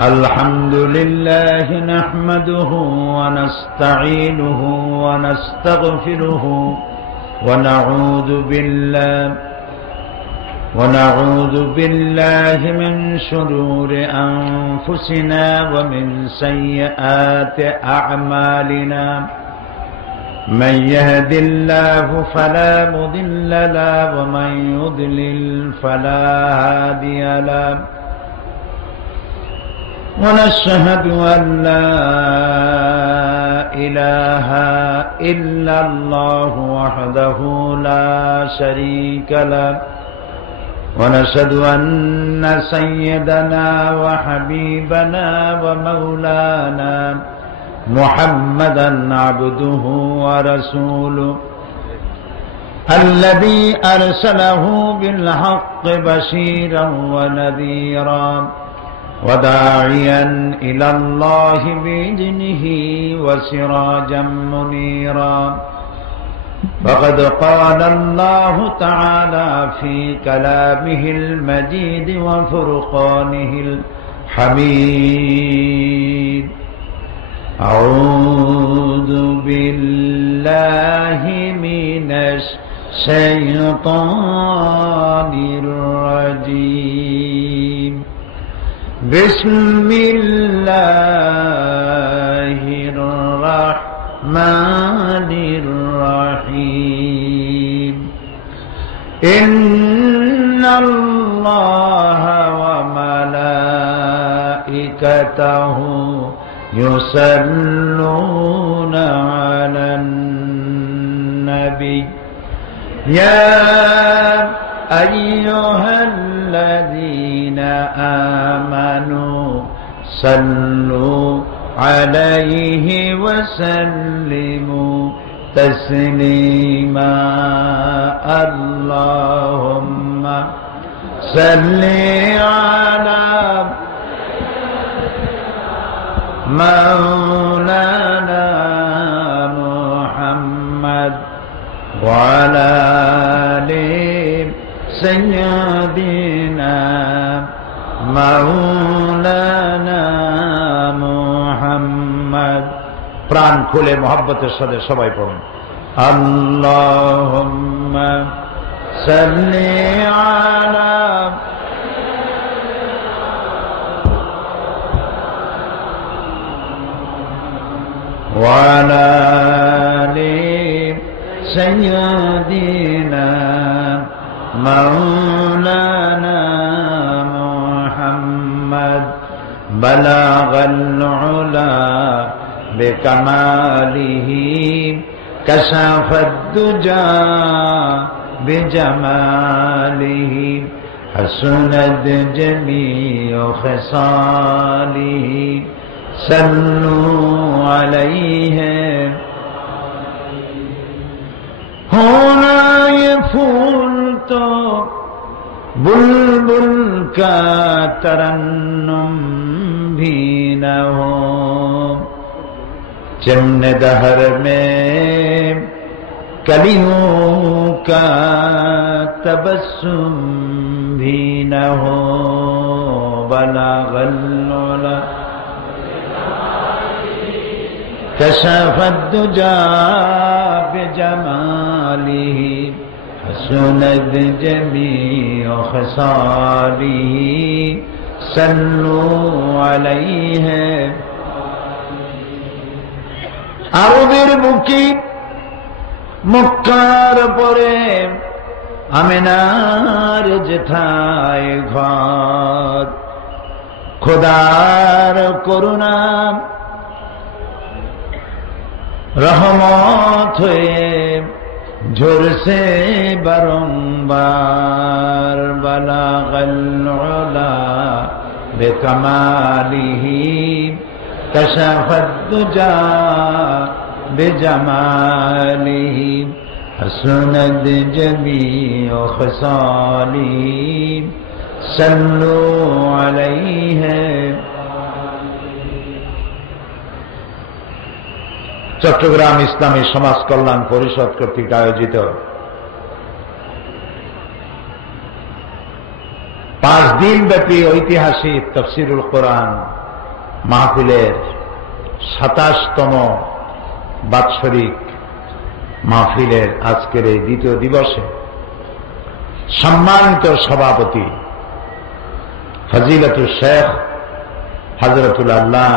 الحمد لله نحمده ونستعينه ونستغفره ونعوذ بالله من شرور أنفسنا ومن سيئات أعمالنا من يهد الله فلا مضل له ومن يضلل فلا هادي له ونشهد أن لا إله إلا الله وحده لا شريك له ونشهد أن سيدنا وحبيبنا ومولانا محمدا عبده ورسوله الذي أرسله بالحق بشيرا ونذيرا وداعيا إلى الله بإذنه وسراجا منيرا فقد قال الله تعالى في كلامه المجيد وفرقانه الحميد أعوذ بالله من الشيطان الرجيم بسم الله الرحمن الرحيم إن الله وملائكته يصلون على النبي يا أيها الذين آمنوا صلوا عليه وسلموا تسليما اللهم صل على مولانا محمد وعلى آل سيدنا مولانا محمد প্রাণ খুলে মোহাব্বতের সাথে সবাই পড়ুন আল্লাহুম্মা সাল্লি আলা وعلى آل سيدنا مولانا محمد بلغ العلا بكماله كشف الدجى بجماله حسنت جميع خصاله صلوا عليه ہونا یہ پھول تو بلبل کا ترنم بھی نہ ہو چمن دہر میں کلیوں کا تبسم بھی نہ ہو بلغ العلا كشف الدجى بجماله حسنت جميع خصاله صلوا عليه আরবের বুকে মক্কার পরে আমিনার জেঠাই ঘর খোদার করুণা रहमत हुए जोर से बारंबार बलागल उला बेकमालिही कशफत दुजा बेजमालिही हसनत जमीउ खसालिही सल्लु अलैहि। চট্টগ্রাম ইসলামী সমাজ কল্যাণ পরিষদ কর্তৃক আয়োজিত দিনব্যাপী ঐতিহাসিক তাফসীরুল কোরআন মাহফিলের ২৭তম বাৎসরিক মাহফিলের আজকের এই দ্বিতীয় দিবসে সম্মানিত সভাপতি ফজিলাতুল শেখ হযরতুল আল্লাহ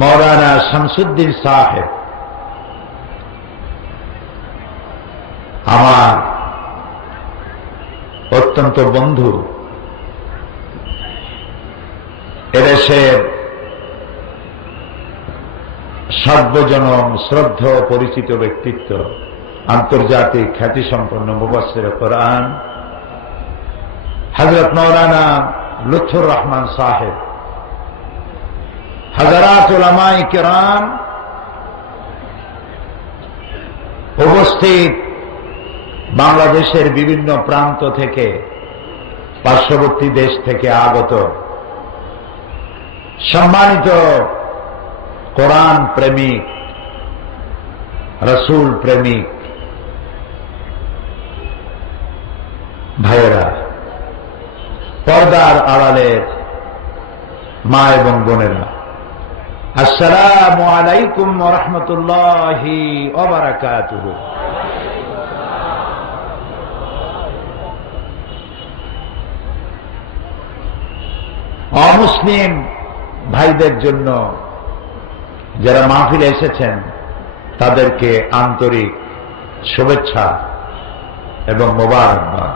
মাওলানা শামসুদ্দিন সাহেব, আমার অত্যন্ত বন্ধু, এদেশের সর্বজনম শ্রদ্ধ পরিচিত ব্যক্তিত্ব, আন্তর্জাতিক খ্যাতিসম্পন্ন মুফাসসিরে কোরআন হযরত মাওলানা লুৎফুর রহমান সাহেব, হাজারাত উলামায়ে কেরাম, উপস্থিত বাংলাদেশের বিভিন্ন প্রান্ত থেকে, পার্শ্ববর্তী দেশ থেকে আগত সম্মানিত কোরআন প্রেমিক, রাসূল প্রেমিক ভাইয়েরা, পর্দার আড়ালের মা এবং বোনেরা, আসসালামু আলাইকুম ওয়া রাহমাতুল্লাহি ওয়া বারাকাতুহু। অমুসলিম ভাইদের জন্য যারা মাহফিলে এসেছেন তাদেরকে আন্তরিক শুভেচ্ছা এবং মোবারকবাদ।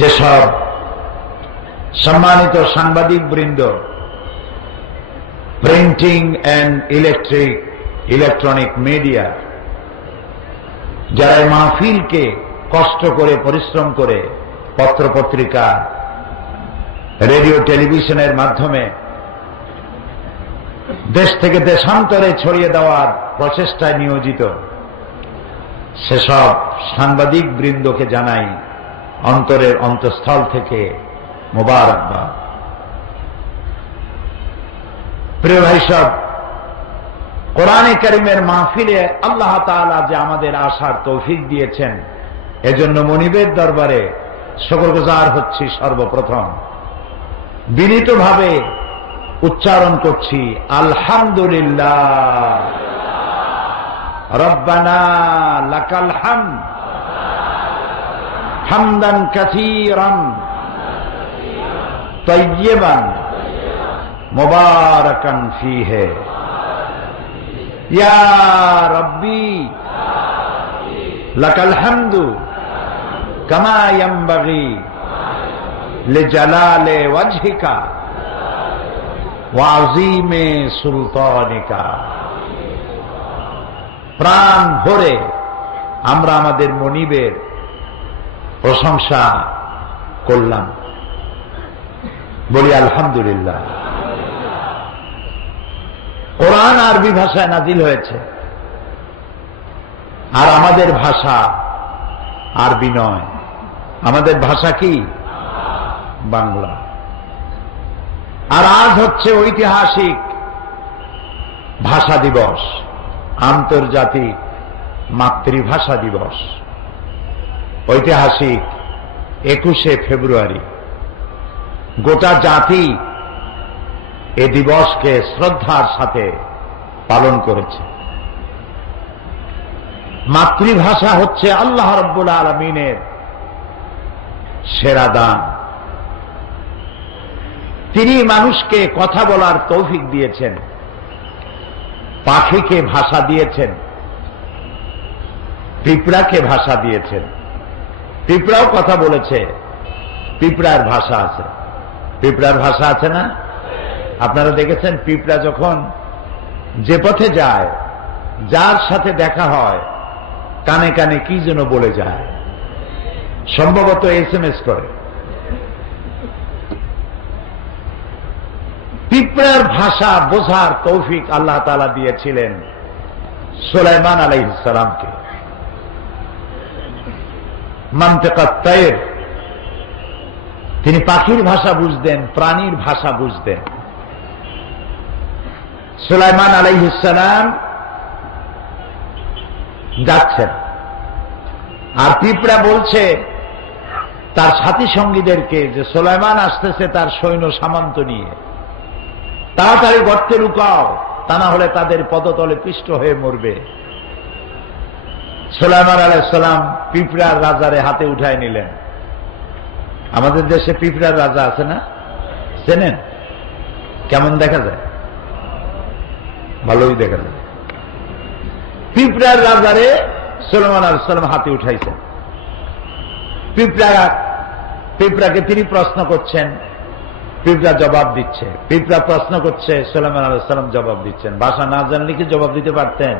যেসব সম্মানিত সাংবাদিক বৃন্দ, প্রিন্টিং অ্যান্ড ইলেকট্রনিক মিডিয়া, যারা এই মাহফিলকে কষ্ট করে পরিশ্রম করে পত্রপত্রিকা, রেডিও টেলিভিশনের মাধ্যমে দেশ থেকে দেশান্তরে ছড়িয়ে দেওয়ার প্রচেষ্টায় নিয়োজিত, সেসব সাংবাদিক বৃন্দকে জানাই অন্তরের অন্তঃস্থল থেকে মোবারকবাদ। প্রিয় ভাই সব, কোরআনে কারীমের মাহফিলে আল্লাহ তাআলা যে আমাদের আসার তৌফিক দিয়েছেন, এজন্য মনিবের দরবারে শুকরগুজার হচ্ছি। সর্বপ্রথম বিনীতভাবে উচ্চারণ করছি আলহামদুলিল্লাহ, রব্বানা লাকাল হামদ হামদান কাসীরান তাইয়্যিবান মুবারাকান ফীহি ইয়া রাব্বি লাকাল হামদু কামা ইয়ানবাগি লিজালালি ওয়াজহিকা ওয়া আযীমি সুলতানিকা। প্রাণ ভরে আমরা আমাদের মনিবের প্রশংসা করলাম, বলি আলহামদুলিল্লাহ। কোরআন আরবি ভাষায় নাজিল হয়েছে, আর আমাদের ভাষা আরবি নয়, আমাদের ভাষা কি? বাংলা। আর আজ হচ্ছে ঐতিহাসিক ভাষা দিবস, আন্তর্জাতিক মাতৃভাষা দিবস, ঐতিহাসিক 21শে ফেব্রুয়ারি। গোটা জাতি এ দিবসকে শ্রদ্ধার সাথে পালন করেছে। মাতৃভাষা হচ্ছে আল্লাহ রাব্বুল আলামিনের সেরা দান। তিনি মানুষকে কথা বলার তৌফিক দিয়েছেন, পাখিকে ভাষা দিয়েছেন, পিঁপড়াকে ভাষা দিয়েছেন। পিঁপড়াও কথা বলেছে, পিঁপড়ার ভাষা আছে, পিঁপড়ার ভাষা আছে না? আপনারা দেখেছেন পিঁপড়া যখন যে পথে যায়, যার সাথে দেখা হয়, কানে কানে কি যেন বলে যায়, সম্ভবত SMS করে। পিঁপড়ার ভাষা বোঝার তৌফিক আল্লাহ তাআলা দিয়েছিলেন সুলাইমান আলাইহিস সালামকে। মানতিকাত তায়র, তিনি পাখির ভাষা বুঝতেন, প্রাণীর ভাষা বুঝতেন। সুলাইমান আলাইহিস সালাম যাচ্ছেন, আর পিঁপড়া বলছে তার সাথী সঙ্গীদেরকে যে সুলাইমান আসতেছে তার সৈন্য সামন্ত নিয়ে, তাড়াতাড়ি গর্তে লুকাও, তা না হলে তাদের পদতলে পিষ্ট হয়ে মরবে। সুলাইমান আলাইহিস সালাম পিঁপড়ার রাজারে হাতে উঠায় নিলেন। আমাদের দেশে পিঁপড়ার রাজা আছে না, চেনেন? কেমন দেখা যায়? ভালোই দেখা যায়। পিঁপড়ার রাজারে সুলাইমান আলাইহিস সালাম হাতে উঠাইছেন। পিঁপড়াকে তিনি প্রশ্ন করছেন, পিঁপড়া জবাব দিচ্ছে। পিঁপড়া প্রশ্ন করছে, সুলাইমান আলাইহিস সালাম জবাব দিচ্ছেন। ভাষা না জানলে কি জবাব দিতে পারতেন?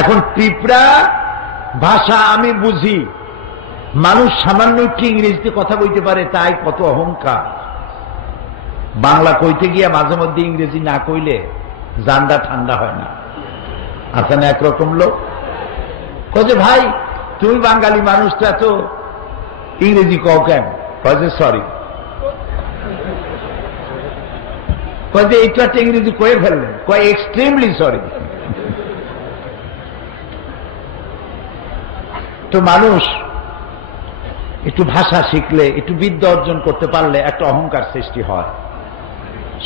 এখন পিঁপড়া ভাষা আমি বুঝি, মানুষ সামান্য একটু ইংরেজিতে কথা বলতে পারে, তাই কত অহংকার। বাংলা কইতে গিয়া মাঝে মধ্যে ইংরেজি না কইলে জানটা ঠান্ডা হয় না। আছে না একরকম লোক, কয়ে ভাই তুমি বাঙালি মানুষটা তো ইংরেজি কও কেন? কয়ে সরি, কয়ে এইটা একটা ইংরেজি কয়ে ফেললেন, কয়ে এক্সট্রিমলি সরি। তো মানুষ একটু ভাষা শিখলে, একটু বিদ্যা অর্জন করতে পারলে একটা অহংকার সৃষ্টি হয়,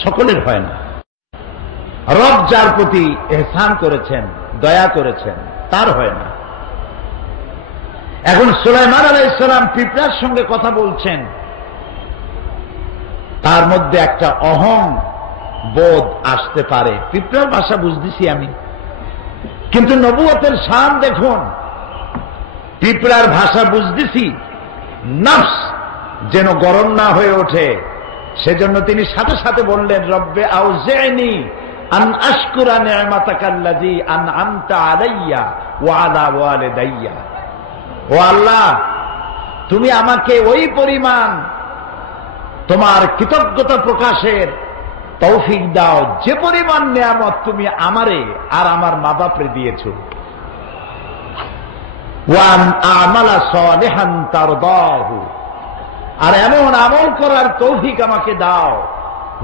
সকলের হয় না। রব যার প্রতি এহসান করেছেন, দয়া করেছেন, তার হয় না। এখন সুলাইমান আলাইহিস সালাম পিঁপড়ার সঙ্গে কথা বলছেন, তার মধ্যে একটা অহং বোধ আসতে পারে। পিঁপড়ার ভাষা বুঝতেছি আমি, কিন্তু নবুয়তের শান দেখুন, পিঁপড়ার ভাষা বুঝতেছি, নফস যেন গরম না হয়ে ওঠে, সেজন্য তিনি সাথে সাথে বললেন, রব্বে আউজি'নি আন আশকুরা নি'মাতাকাল্লাযী আন'আমতা আলাইয়া ওয়া আলা ওয়ালিদাইয়া। ও আল্লাহ, তুমি আমাকে ওই পরিমাণ তোমার কৃতজ্ঞতা প্রকাশের তৌফিক দাও যে পরিমাণ নিয়ামত তুমি আমারে আর আমার মা বাপরে দিয়েছো। ওয়ান আমালা সালিহান তারদাহু, আর এমন আমল করার তৌফিক আমাকে দাও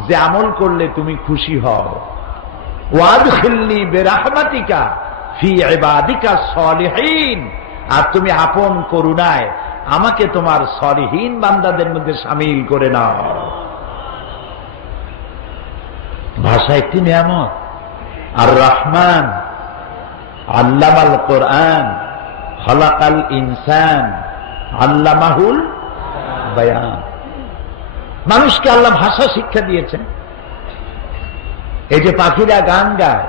যে আমল করলে তুমি খুশি হও। ওয়াদখিলনি বিরাহমাতিকা ফি ইবাদিকা সালিহিন, আর তুমি আপন করুণায় আমাকে তোমার সলিহীন বান্দাদের মধ্যে শামিল করে নাও। ভাষা একটি নিয়ামত। আর রহমান আল্লামাল কোরআন খলাকাল ইনসান আল্লামাহুল বায়ান। মানুষকে আল্লাহ ভাষা শিক্ষা দিয়েছেন। এই যে পাখিরা গান গায়,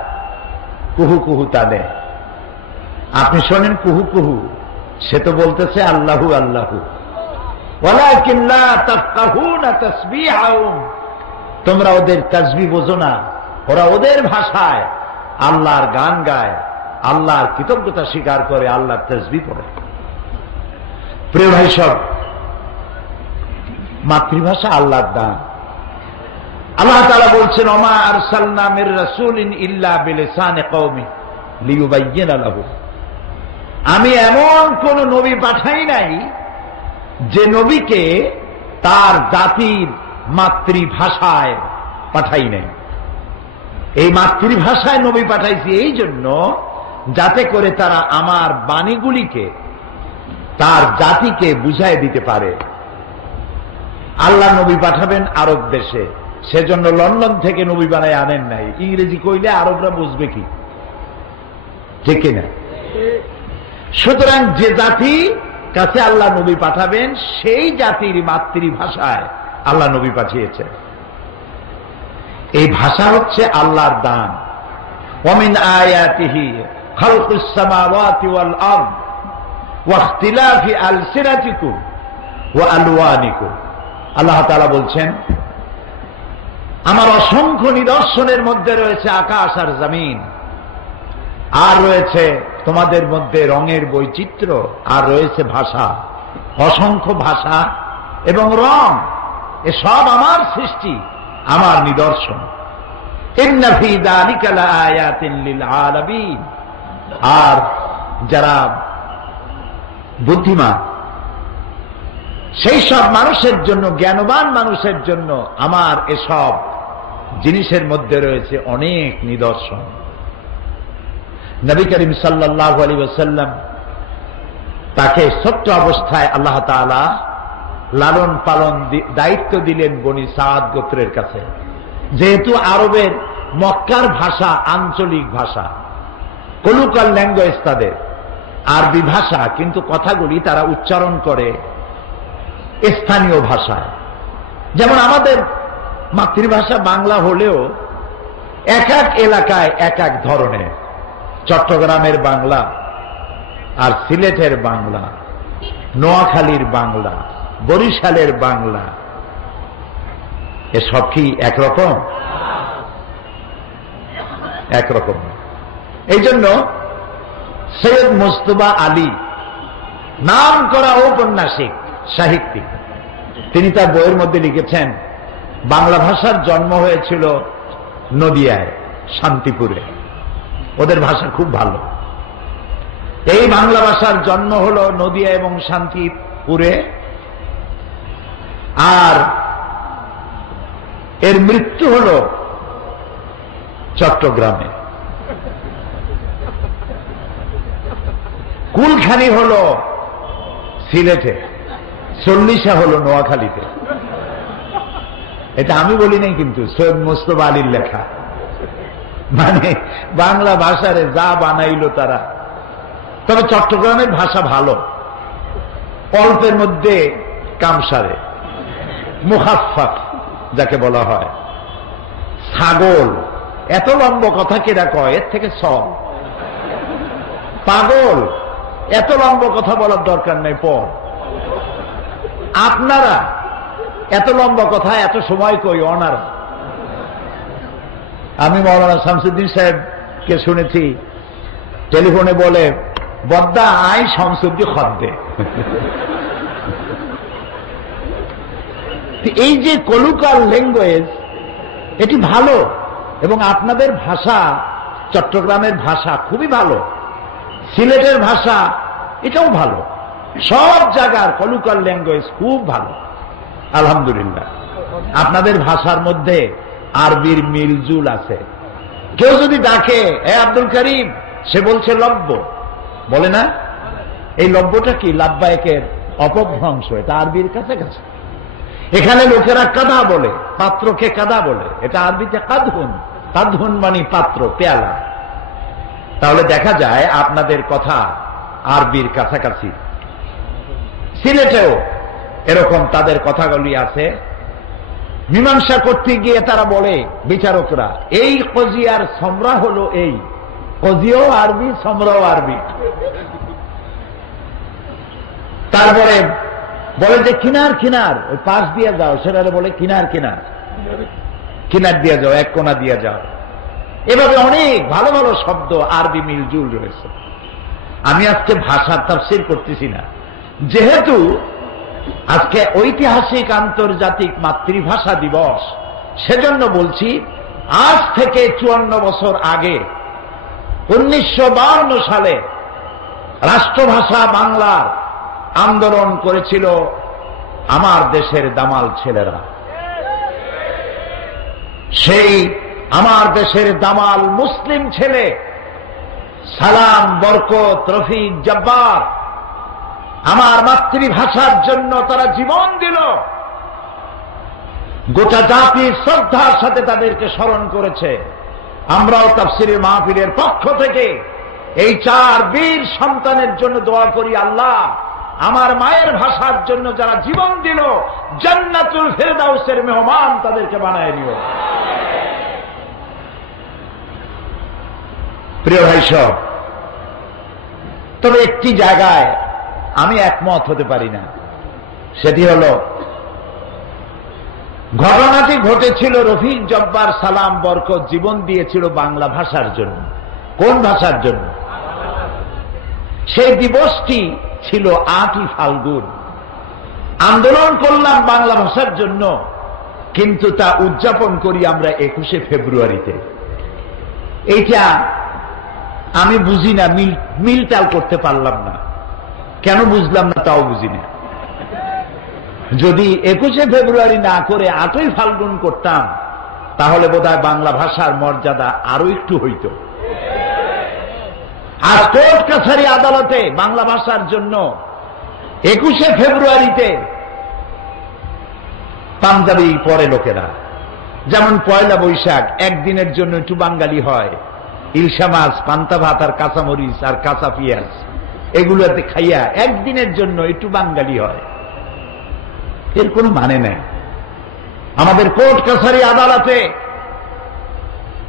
কুহু কুহু তাদের, আপনি শোনেন কুহু কুহু, সে তো বলতেছে আল্লাহু আল্লাহু। ওয়ালাকিন লা তাফকাহুনা তাসবিহাহুম, তোমরা ওদের তাসবিহ বোঝো না। ওরা ওদের ভাষায় আল্লাহর গান গায়, আল্লাহর কৃতজ্ঞতা স্বীকার করে, আল্লাহর তাসবিহ পড়ে। প্রিয় ভাই সব, মাতৃভাষা আল্লাহর দান। আল্লাহ তাআলা বলছেন, ওমা আরসালনা মির রাসূলিন ইল্লা বিলিসানি কওমি লিয়ুবায়্যিনা লাহুম। আমি এমন কোন নবী পাঠাই নাই যে নবীকে তার জাতির মাতৃভাষায় পাঠাই নাই। এই মাতৃভাষায় নবী পাঠাইছি এই জন্য যাতে করে তারা আমার বাণীগুলিকে তার জাতিকে বুঝাই দিতে পারে। আল্লাহ নবী পাঠাবেন আরব দেশে, সেজন্য লন্ডন থেকে নবী বানায় আনেন নাই। ইংরেজি কইলে আরবরা বুঝবে কি, ঠিক কিনা? সুতরাং যে জাতি কাছে আল্লাহ নবী পাঠাবেন সেই জাতির মাতৃভাষায় আল্লাহ নবী পাঠিয়েছেন। এই ভাষা হচ্ছে আল্লাহর দান। ওয়ামিন আয়াতিহি খালকুস সামাওয়াতি ওয়াল আরদ ওয়া ইখতিলাফি আলসিনাতিকুম ওয়া আলওয়ানিকুম। আল্লাহ তাআলা বলছেন, আমার অসংখ্য নিদর্শনের মধ্যে রয়েছে আকাশ আর জমিন, আর রয়েছে তোমাদের মধ্যে রঙের বৈচিত্র্য, আর রয়েছে ভাষা। অসংখ্য ভাষা এবং রং, এসব আমার সৃষ্টি, আমার নিদর্শন। ইন্না ফী যালিকা লাআয়াতিন লিল আলামিন। আর যারা বুদ্ধিমান সেই সব মানুষের জন্য, জ্ঞানবান মানুষের জন্য আমার এসব জিনিসের মধ্যে রয়েছে অনেক নিদর্শন। নবী করিম সাল্লাল্লাহু আলাইহি ওয়াসাল্লাম তাকে ছোট্ট অবস্থায় আল্লাহ তাআলা লালন পালন দায়িত্ব দিলেন বনি সাদ গোত্রের কাছে। যেহেতু আরবের মক্কার ভাষা আঞ্চলিক ভাষা, কলুকাল ল্যাঙ্গুয়েজ তাদের আরবি ভাষা, কিন্তু কথাগুলি তারা উচ্চারণ করে স্থানীয় ভাষায়। যেমন আমাদের মাতৃভাষা বাংলা হলেও এক এক এলাকায় এক এক ধরনের। চট্টগ্রামের বাংলা আর সিলেটের বাংলা, নোয়াখালীর বাংলা, বরিশালের বাংলা, এসব কি একরকম? একরকম। এই জন্য সৈয়দ মুজতবা আলী, নাম করা ঔপন্যাসিক সাহিত্যিক, তিনি তার বইয়ের মধ্যে লিখেছেন বাংলা ভাষার জন্ম হয়েছিল নদিয়ায়, শান্তিপুরে। ওদের ভাষা খুব ভালো। এই বাংলা ভাষার জন্ম হলো নদিয়া এবং শান্তিপুরে, আর এর মৃত্যু হলো চট্টগ্রামে। কুলখানি হলো সিলেটে, চল্লিশা হলো নোয়াখালীতে। এটা আমি বলি নাই, কিন্তু সৈয়দ মুজতবা আলীর লেখা। মানে বাংলা ভাষারে যা বানাইল তারা। তবে চট্টগ্রামের ভাষা ভালো, অল্পের মধ্যে কামসারে, মুখাফফাফ যাকে বলা হয়। ছাগল, এত লম্ব কথা কেরা কয়, এর থেকে সব। পাগল, এত লম্ব কথা বলার দরকার নেই, পর। আপনারা এত লম্বা কথা এত সময় কই অনারা। আমি মৌলানা শামসুদ্দিন সাহেবকে শুনেছি টেলিফোনে বলে, বদ্দা আই শামসুদ্দিন খদ্দে। এই যে কলুকাল ল্যাঙ্গুয়েজ, এটি ভালো, এবং আপনাদের ভাষা, চট্টগ্রামের ভাষা খুবই ভালো, সিলেটের ভাষা এটাও ভালো, সব জায়গার কলুকাল ল্যাঙ্গুয়েজ খুব ভালো, আলহামদুলিল্লাহ। আপনাদের ভাষার মধ্যে আরবির মিলজুল আছে। কেউ যদি ডাকে এ আব্দুল করিম, সে বলছে লব্য, বলে না? এই লব্যটা কি? লাব্বায়কের অপভ্রংশ, এটা আরবির কাছাকাছি। এখানে লোকেরা কাদা বলে, পাত্রকে কাদা বলে, এটা আরবিতে কাদহুন। কাদহুন মানে পাত্র, পেয়ালা। তাহলে দেখা যায় আপনাদের কথা আরবির কাছাকাছি। সিলেটেও এরকম তাদের কথাগুলি আছে। মীমাংসা করতে গিয়ে তারা বলে, বিচারকরা, এই কজিয়ার সমরা হলো এই, কজিও আরবি, সমরাও আরবি। তারপরে বলে যে কিনার কিনার, ওই পাশ দিয়ে যাও, সেটা বলে কিনার কিনার, কিনার দিয়ে যাও, এক কোনা দিয়ে যাও। এভাবে অনেক ভালো ভালো শব্দ আরবি মিলজুল রয়েছে। আমি আজকে ভাষার তাফসীর করতেছি না, যেহেতু আজকে ঐতিহাসিক আন্তর্জাতিক মাতৃভাষা দিবস, সেজন্য বলছি আজ থেকে 54 বছর আগে 1952 সালে রাষ্ট্রভাষা বাংলার আন্দোলন করেছিল আমার দেশের দামাল ছেলেরা। সেই আমার দেশের দামাল মুসলিম ছেলে সালাম, বরকত, রফিক, জব্বার আমার মাতৃভাষার জন্য তারা জীবন দিল। গোটা জাতির শ্রদ্ধার সাথে তাদেরকে স্মরণ করেছে। আমরাও তাফসীরের মাহফিলের পক্ষ থেকে এই 4 বীর সন্তানের জন্য দোয়া করি, আল্লাহ আমার মায়ের ভাষার জন্য যারা জীবন দিল, জান্নাতুল ফেরদাউসের মেহমান তাদেরকে বানায় নিও। প্রিয় ভাই সব, তবে একটি জায়গায় আমি একমত হতে পারি না, সেটি হল ঘটনাটি ঘটেছিল রফিক, জব্বার, সালাম, বরকত জীবন দিয়েছিল বাংলা ভাষার জন্য। কোন ভাষার জন্য? সেই দিবসটি ছিল 8ই ফাল্গুন। আন্দোলন করলাম বাংলা ভাষার জন্য, কিন্তু তা উদযাপন করি আমরা 21শে ফেব্রুয়ারিতে। এইটা আমি বুঝি না, মিলটাল করতে পারলাম না। কেন বুঝলাম না তাও বুঝি না। যদি 21শে ফেব্রুয়ারি না করে 8ই ফাল্গুন করতাম, তাহলে বোধহয় বাংলা ভাষার মর্যাদা আরো একটু হইত। আজ কোর্ট কাছারি আদালতে বাংলা ভাষার জন্য 21শে ফেব্রুয়ারিতে পাঞ্জাবি পরে লোকেরা, যেমন পয়লা বৈশাখ একদিনের জন্য একটু বাঙালি হয়, ইলশা মাছ, পান্তা ভাত আর কাঁচামরিচ আর কাঁচা পেঁয়াজ এগুলোতে খাইয়া একদিনের জন্য একটু বাঙালি হয়। এর কোনো মানে নেই। আমাদের কোর্ট কাছারি আদালতে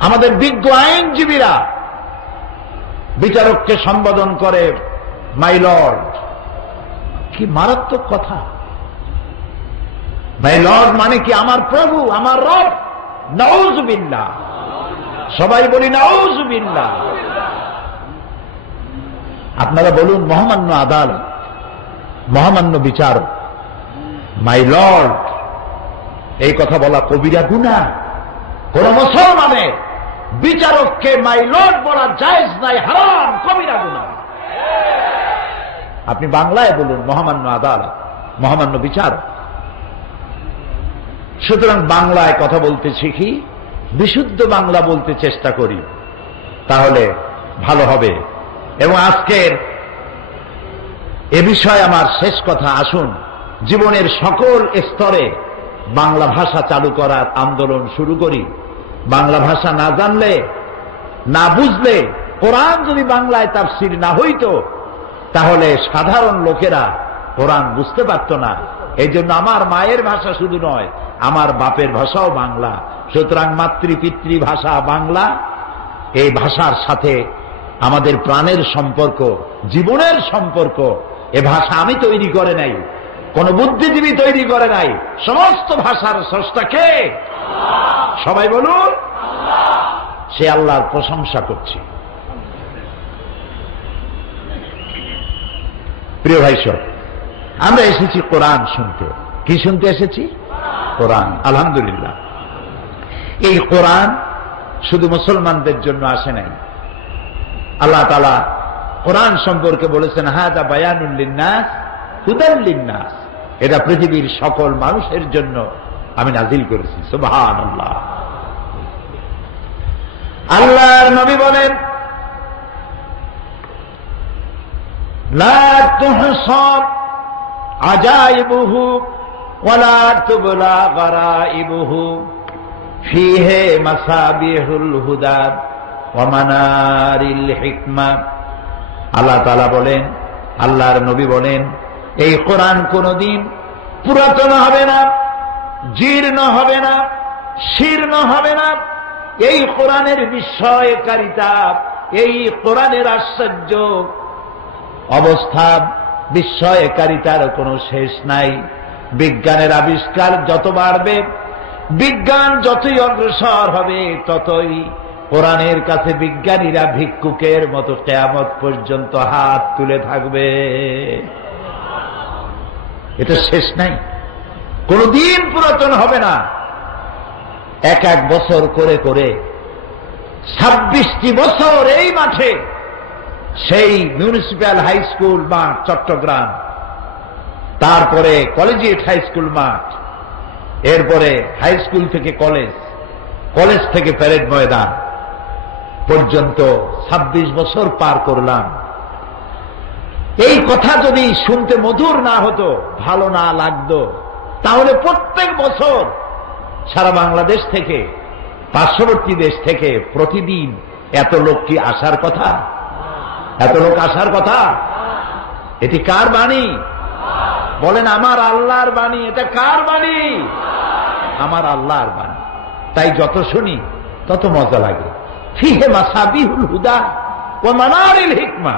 আমাদের বিজ্ঞ আইনজীবীরা বিচারককে সম্বোধন করে মাই লর্ড। কি মারাত্মক কথা! মাই লর্ড মানে কি আমার প্রভু, আমার রব। নাউযুবিল্লাহ, সবাই বলি নাউযুবিল্লাহ। আপনারা বলুন, মহামান্য আদালত, মহামান্য বিচারক, মাই লর্ড, এই কথা বলা কবিরা গুনাহ। কোন মুসলমানে বিচারককে মাই লর্ড বলা জায়েজ নাই, হারাম, কবিরা গুনাহ। আপনি বাংলায় বলুন মহামান্য আদালত, মহামান্য বিচারক। সুতরাং বাংলায় কথা বলতে শিখি, বিশুদ্ধ বাংলা বলতে চেষ্টা করি, তাহলে ভালো হবে। এবং আজকের এ বিষয়ে আমার শেষ কথা, আসুন জীবনের সকল স্তরে বাংলা ভাষা চালু করার আন্দোলন শুরু করি। বাংলা ভাষা না জানলে, না বুঝলে, কোরআন যদি বাংলায় তাফসীর না হইতো, তাহলে সাধারণ লোকেরা কোরআন বুঝতে পারত না। এই জন্য আমার মায়ের ভাষা শুধু নয়, আমার বাপের ভাষাও বাংলা। সুতরাং মাতৃপিতৃ ভাষা বাংলা। এই ভাষার সাথে আমাদের প্রাণের সম্পর্ক, জীবনের সম্পর্ক। এ ভাষা আমি তৈরি করে নাই, কোন বুদ্ধিজীবী তৈরি করে নাই। সমস্ত ভাষার স্রষ্টা কে? সবাই বলুন, সে আল্লাহর প্রশংসা করছি। প্রিয় ভাই সব, আমরা এসেছি কোরআন শুনতে। কি শুনতে এসেছি? কোরআন। আলহামদুলিল্লাহ, এই কোরআন শুধু মুসলমানদের জন্য আসে নাই। আল্লাহ তাআলা কোরআন সম্পর্কে বলেছেন, হাযা বায়ানুল লিন্নাস হুদাল লিন্নাস, এটা পৃথিবীর সকল মানুষের জন্য আমি নাজিল করেছি। সুবহানাল্লাহ। আল্লাহর নবী বলেন, লা তুহসাব আজাইবুহু ওয়ালা তুবলা গারাইবুহু ফীহি মাসাবিহুল হুদা ওয়া মানারিল হিকমা। আল্লাহ তাআলা বলেন, আল্লাহর নবী বলেন, এই কোরআন কোনদিন পুরাতন হবে না, জীর্ণ হবে না, শীর্ণ হবে না। এই কোরআনের বিস্ময়কারিতা, এই কোরআনের আশ্চর্য অবস্থা, বিস্ময়কারিতার কোনো শেষ নাই। বিজ্ঞানের আবিষ্কার যত বাড়বে, বিজ্ঞান যতই অগ্রসর হবে, ততই কোরআনের কাছে বিজ্ঞানীরা ভিক্ষুকের মতো কিয়ামত পর্যন্ত হাত তুলে থাকবে। এটা শেষ নাই, কোনদিন পুরাতন হবে না। এক এক বছর করে করে 26টি বছর এই মাঠে, সেই মিউনিসিপ্যাল হাই স্কুল মাঠ চট্টগ্রাম, তারপরে কলেজিয়েট হাই স্কুল মাঠ, এরপরে হাই স্কুল থেকে কলেজ, কলেজ থেকে প্যারেড ময়দান পর্যন্ত 26 বছর পার করলাম। এই কথা যদি শুনতে মধুর না হতো, ভালো না লাগতো, তাহলে প্রত্যেক বছর সারা বাংলাদেশ থেকে, পার্শ্ববর্তী দেশ থেকে প্রতিদিন এত লোক কি আসার কথা? এত লোক আসার কথা? এটি কার বাণী? বলেন, আমার আল্লাহর বাণী। এটা কার বাণী? আমার আল্লাহর বাণী। তাই যত শুনি তত মজা লাগে। ফিহে মাসাবিহুল হুদা ওয়া মানারিল হিকমা,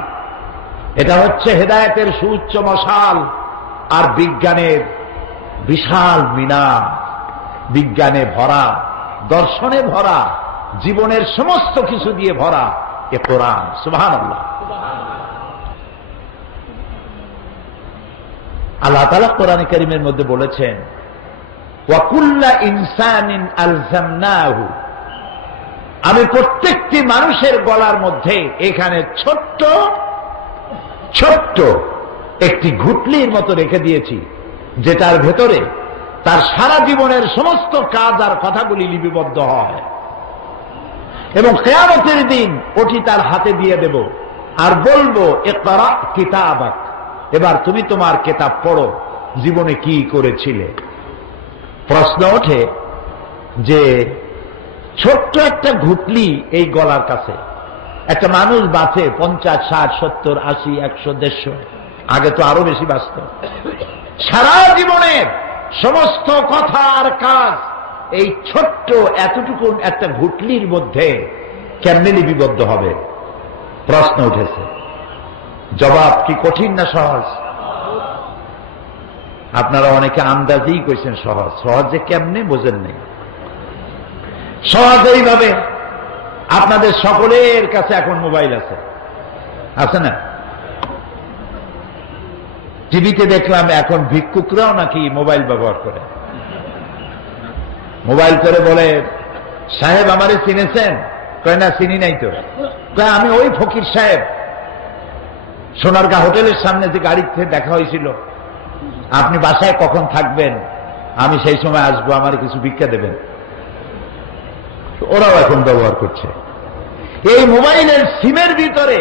এটা হচ্ছে হেদায়েতের সুউচ্চ মশাল আর বিজ্ঞানের বিশাল মিনার। বিজ্ঞানে ভরা, দর্শনে ভরা, জীবনের সমস্ত কিছু দিয়ে ভরা এ কোরআন। সুবহানাল্লাহ। আল্লাহ তাআলা কোরআনে কারীমের মধ্যে বলেছেন, ওয়া কুল্লা ইনসানিন আলজামনাহু, আমি প্রত্যেকটি মানুষের গলার মধ্যে এখানে ছোট্ট ছোট্ট একটি ঘুটলির মতো রেখে দিয়েছি, যেটার ভেতরে তার সারা জীবনের সমস্ত কাজ আর কথাগুলি লিপিবদ্ধ হয়, এবং কিয়ামতের দিন ওটি তার হাতে দিয়ে দেব। আর বলবো ইকরা কিতাবাক, এবার তুমি তোমার কিতাব পড়ো, জীবনে কি করেছিলে। প্রশ্ন ওঠে যে ছোট্ট একটা ঘুটলি এই গলার কাছে একটা মানুষ বাঁচে 50, 60, 70, 80, 100, 150, আগে তো আরো বেশি বাঁচত। সারা জীবনের সমস্ত কথা আর কাজ এই ছোট্ট এতটুকু একটা ঘুটলির মধ্যে কেমনে লিপিবদ্ধ হবে? প্রশ্ন উঠেছে। জবাব কি কঠিন না সহজ? আপনারা অনেকে আন্দাজেই কইছেন সহজ। সহজে কেমনে বোঝেন নাই। সহজ এইভাবে, আপনাদের সকলের কাছে এখন মোবাইল আছে, আছে না? টিভিতে দেখলাম এখন ভিক্ষুকরাও নাকি মোবাইল ব্যবহার করে। মোবাইল করে বলে, সাহেব আমারে চিনেছেন? কয় না, চিনি নাই তো। কয় আমি ওই ফকির সাহেব, সোনারগাঁ হোটেলের সামনে যে গাড়িতে দেখা হয়েছিল, আপনি বাসায় কখন থাকবেন? আমি সেই সময় আসবো, আমার কিছু ভিক্ষা দেবেন। ওরাও এখন ব্যবহার করছে। এই মোবাইলের সিমের ভিতরে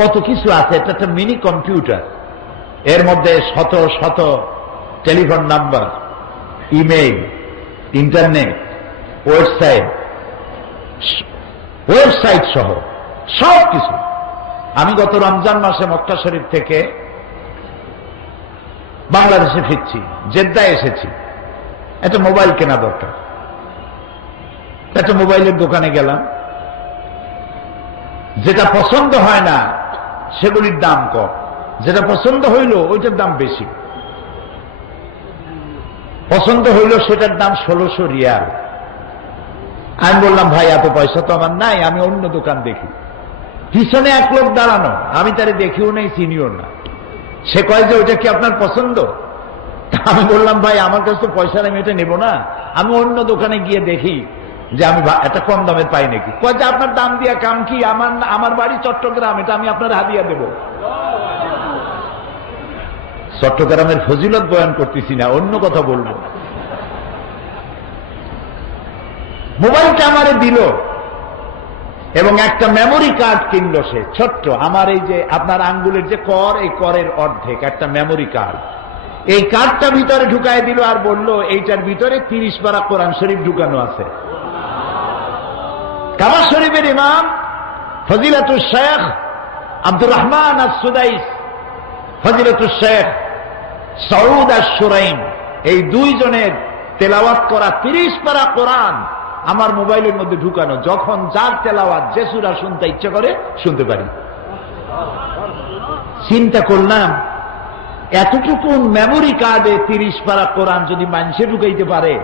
কত কিছু আছে। এটা একটা মিনি কম্পিউটার, এর মধ্যে শত শত telephone number, email, internet, website সহ সব কিছু। আমি গত রমজান মাসে মক্কা শরীফ থেকে বাংলাদেশে ফিরছি, জেদ্দায় এসেছি। একটা মোবাইল কেনা দরকার। একটা মোবাইলের দোকানে গেলাম, যেটা পছন্দ হয় না সেগুলির দাম কম, যেটা পছন্দ হইল ওইটার দাম বেশি। পছন্দ হইল সেটার দাম 1600 রিয়াল। আমি বললাম, ভাই এত পয়সা তো আমার নাই, আমি অন্য দোকান দেখি। পিছনে এক লোক দাঁড়ানো, আমি তারে দেখিও নাই, চিনিও না। সে কয় যে ওইটা কি আপনার পছন্দ? আমি বললাম, ভাই আমার কাছে তো পয়সা নেই, এটা নেবো না, আমি অন্য দোকানে গিয়ে দেখি যে আমি একটা কম দামে পাই নাকি। কয় যে আপনার দাম দিয়া কাম কি, আমার বাড়ি চট্টগ্রাম, এটা আমি আপনার হাদিয়া দেব। চট্টগ্রামের ফজিলত বয়ান করতেছি না, অন্য কথা বলবো। মোবাইলটা আমারে দিল এবং একটা মেমোরি কার্ড কিনলো সে, ছোট্ট, আমার এই যে আপনার আঙ্গুলের যে কর, এই করের অর্ধেক একটা মেমোরি কার্ড। এই কার্ডটা ভিতরে ঢুকায় দিল আর বলল এইটার ভিতরে 30 পারা কোরআন শরীফ ঢুকানো আছে। কাবা শরীফের ইমাম ফজিলাতুল শেখ আব্দুর রহমান আস-সুদাইস, ফজিলাতুল শেখ সৌদ আশ-শুরাইম, এই দুইজনের তেলাওয়াত করা 30 পারা কোরআন আমার মোবাইলের মধ্যে ঢুকানো। যখন যার তেলাওয়াত যে সূরা শুনতে ইচ্ছা করে শুনতে পারি। চিন্তা করলাম, এতটুকু মেমোরি কার্ডে 30 পারা কোরআন যদি মানুষে ঢুকাইতে পারে,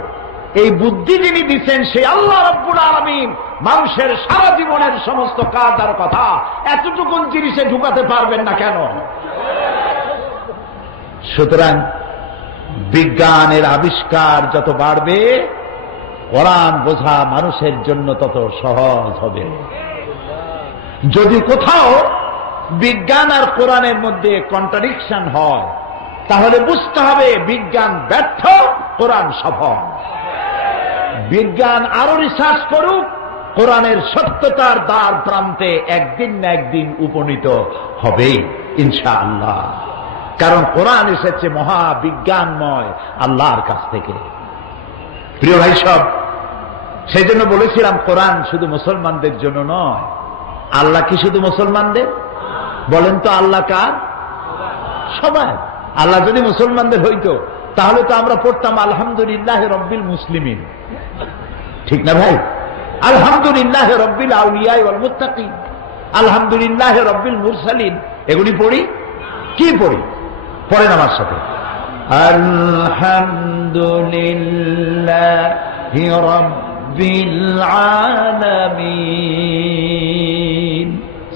এই বুদ্ধি যিনি দিচ্ছেন সেই আল্লাহ রাব্বুল আলামিন মানুষের সারা জীবনের সমস্ত কাজ আর কথা এতটুকু জিনিসে ঢুকাতে পারবেন না কেন? সুতরাং বিজ্ঞানের আবিষ্কার যত বাড়বে, কোরআন বোঝা মানুষের জন্য তত সহজ হবে। যদি কোথাও বিজ্ঞান আর কোরআনের মধ্যে কন্ট্রাডিকশন হয়, তাহলে বুঝতে হবে বিজ্ঞান ব্যর্থ, কোরআন সফল। বিজ্ঞান আরো রিসার্চ করুক, কোরআনের সত্যতার দ্বার প্রান্তে একদিন না একদিন উপনীত হবে ইনশাআল্লাহ। কারণ কোরআন এসেছে মহাবিজ্ঞানময় আল্লাহর কাছ থেকে। প্রিয় ভাই সব, সেই জন্য বলেছিলাম কোরআন শুধু মুসলমানদের জন্য নয়। আল্লাহ কি শুধু মুসলমানদের? বলেন তো আল্লাহ কার? সবাই। আল্লাহ যদি মুসলমানদের হইতো তাহলে তো আমরা পড়তাম আলহামদুলিল্লাহ রব্বিল মুসলিমিন, ঠিক না ভাই? আলহামদুলিল্লাহ রব্বিল আউলিয়া ওয়াল মুত্তাকিন, আলহামদুলিল্লাহ রব্বিল মুরসালিন, এগুলি পড়ি। কি পড়ি? পড়েন আমার সাথে, আলহামদুলিল্লাহি রাব্বিল আলামিন।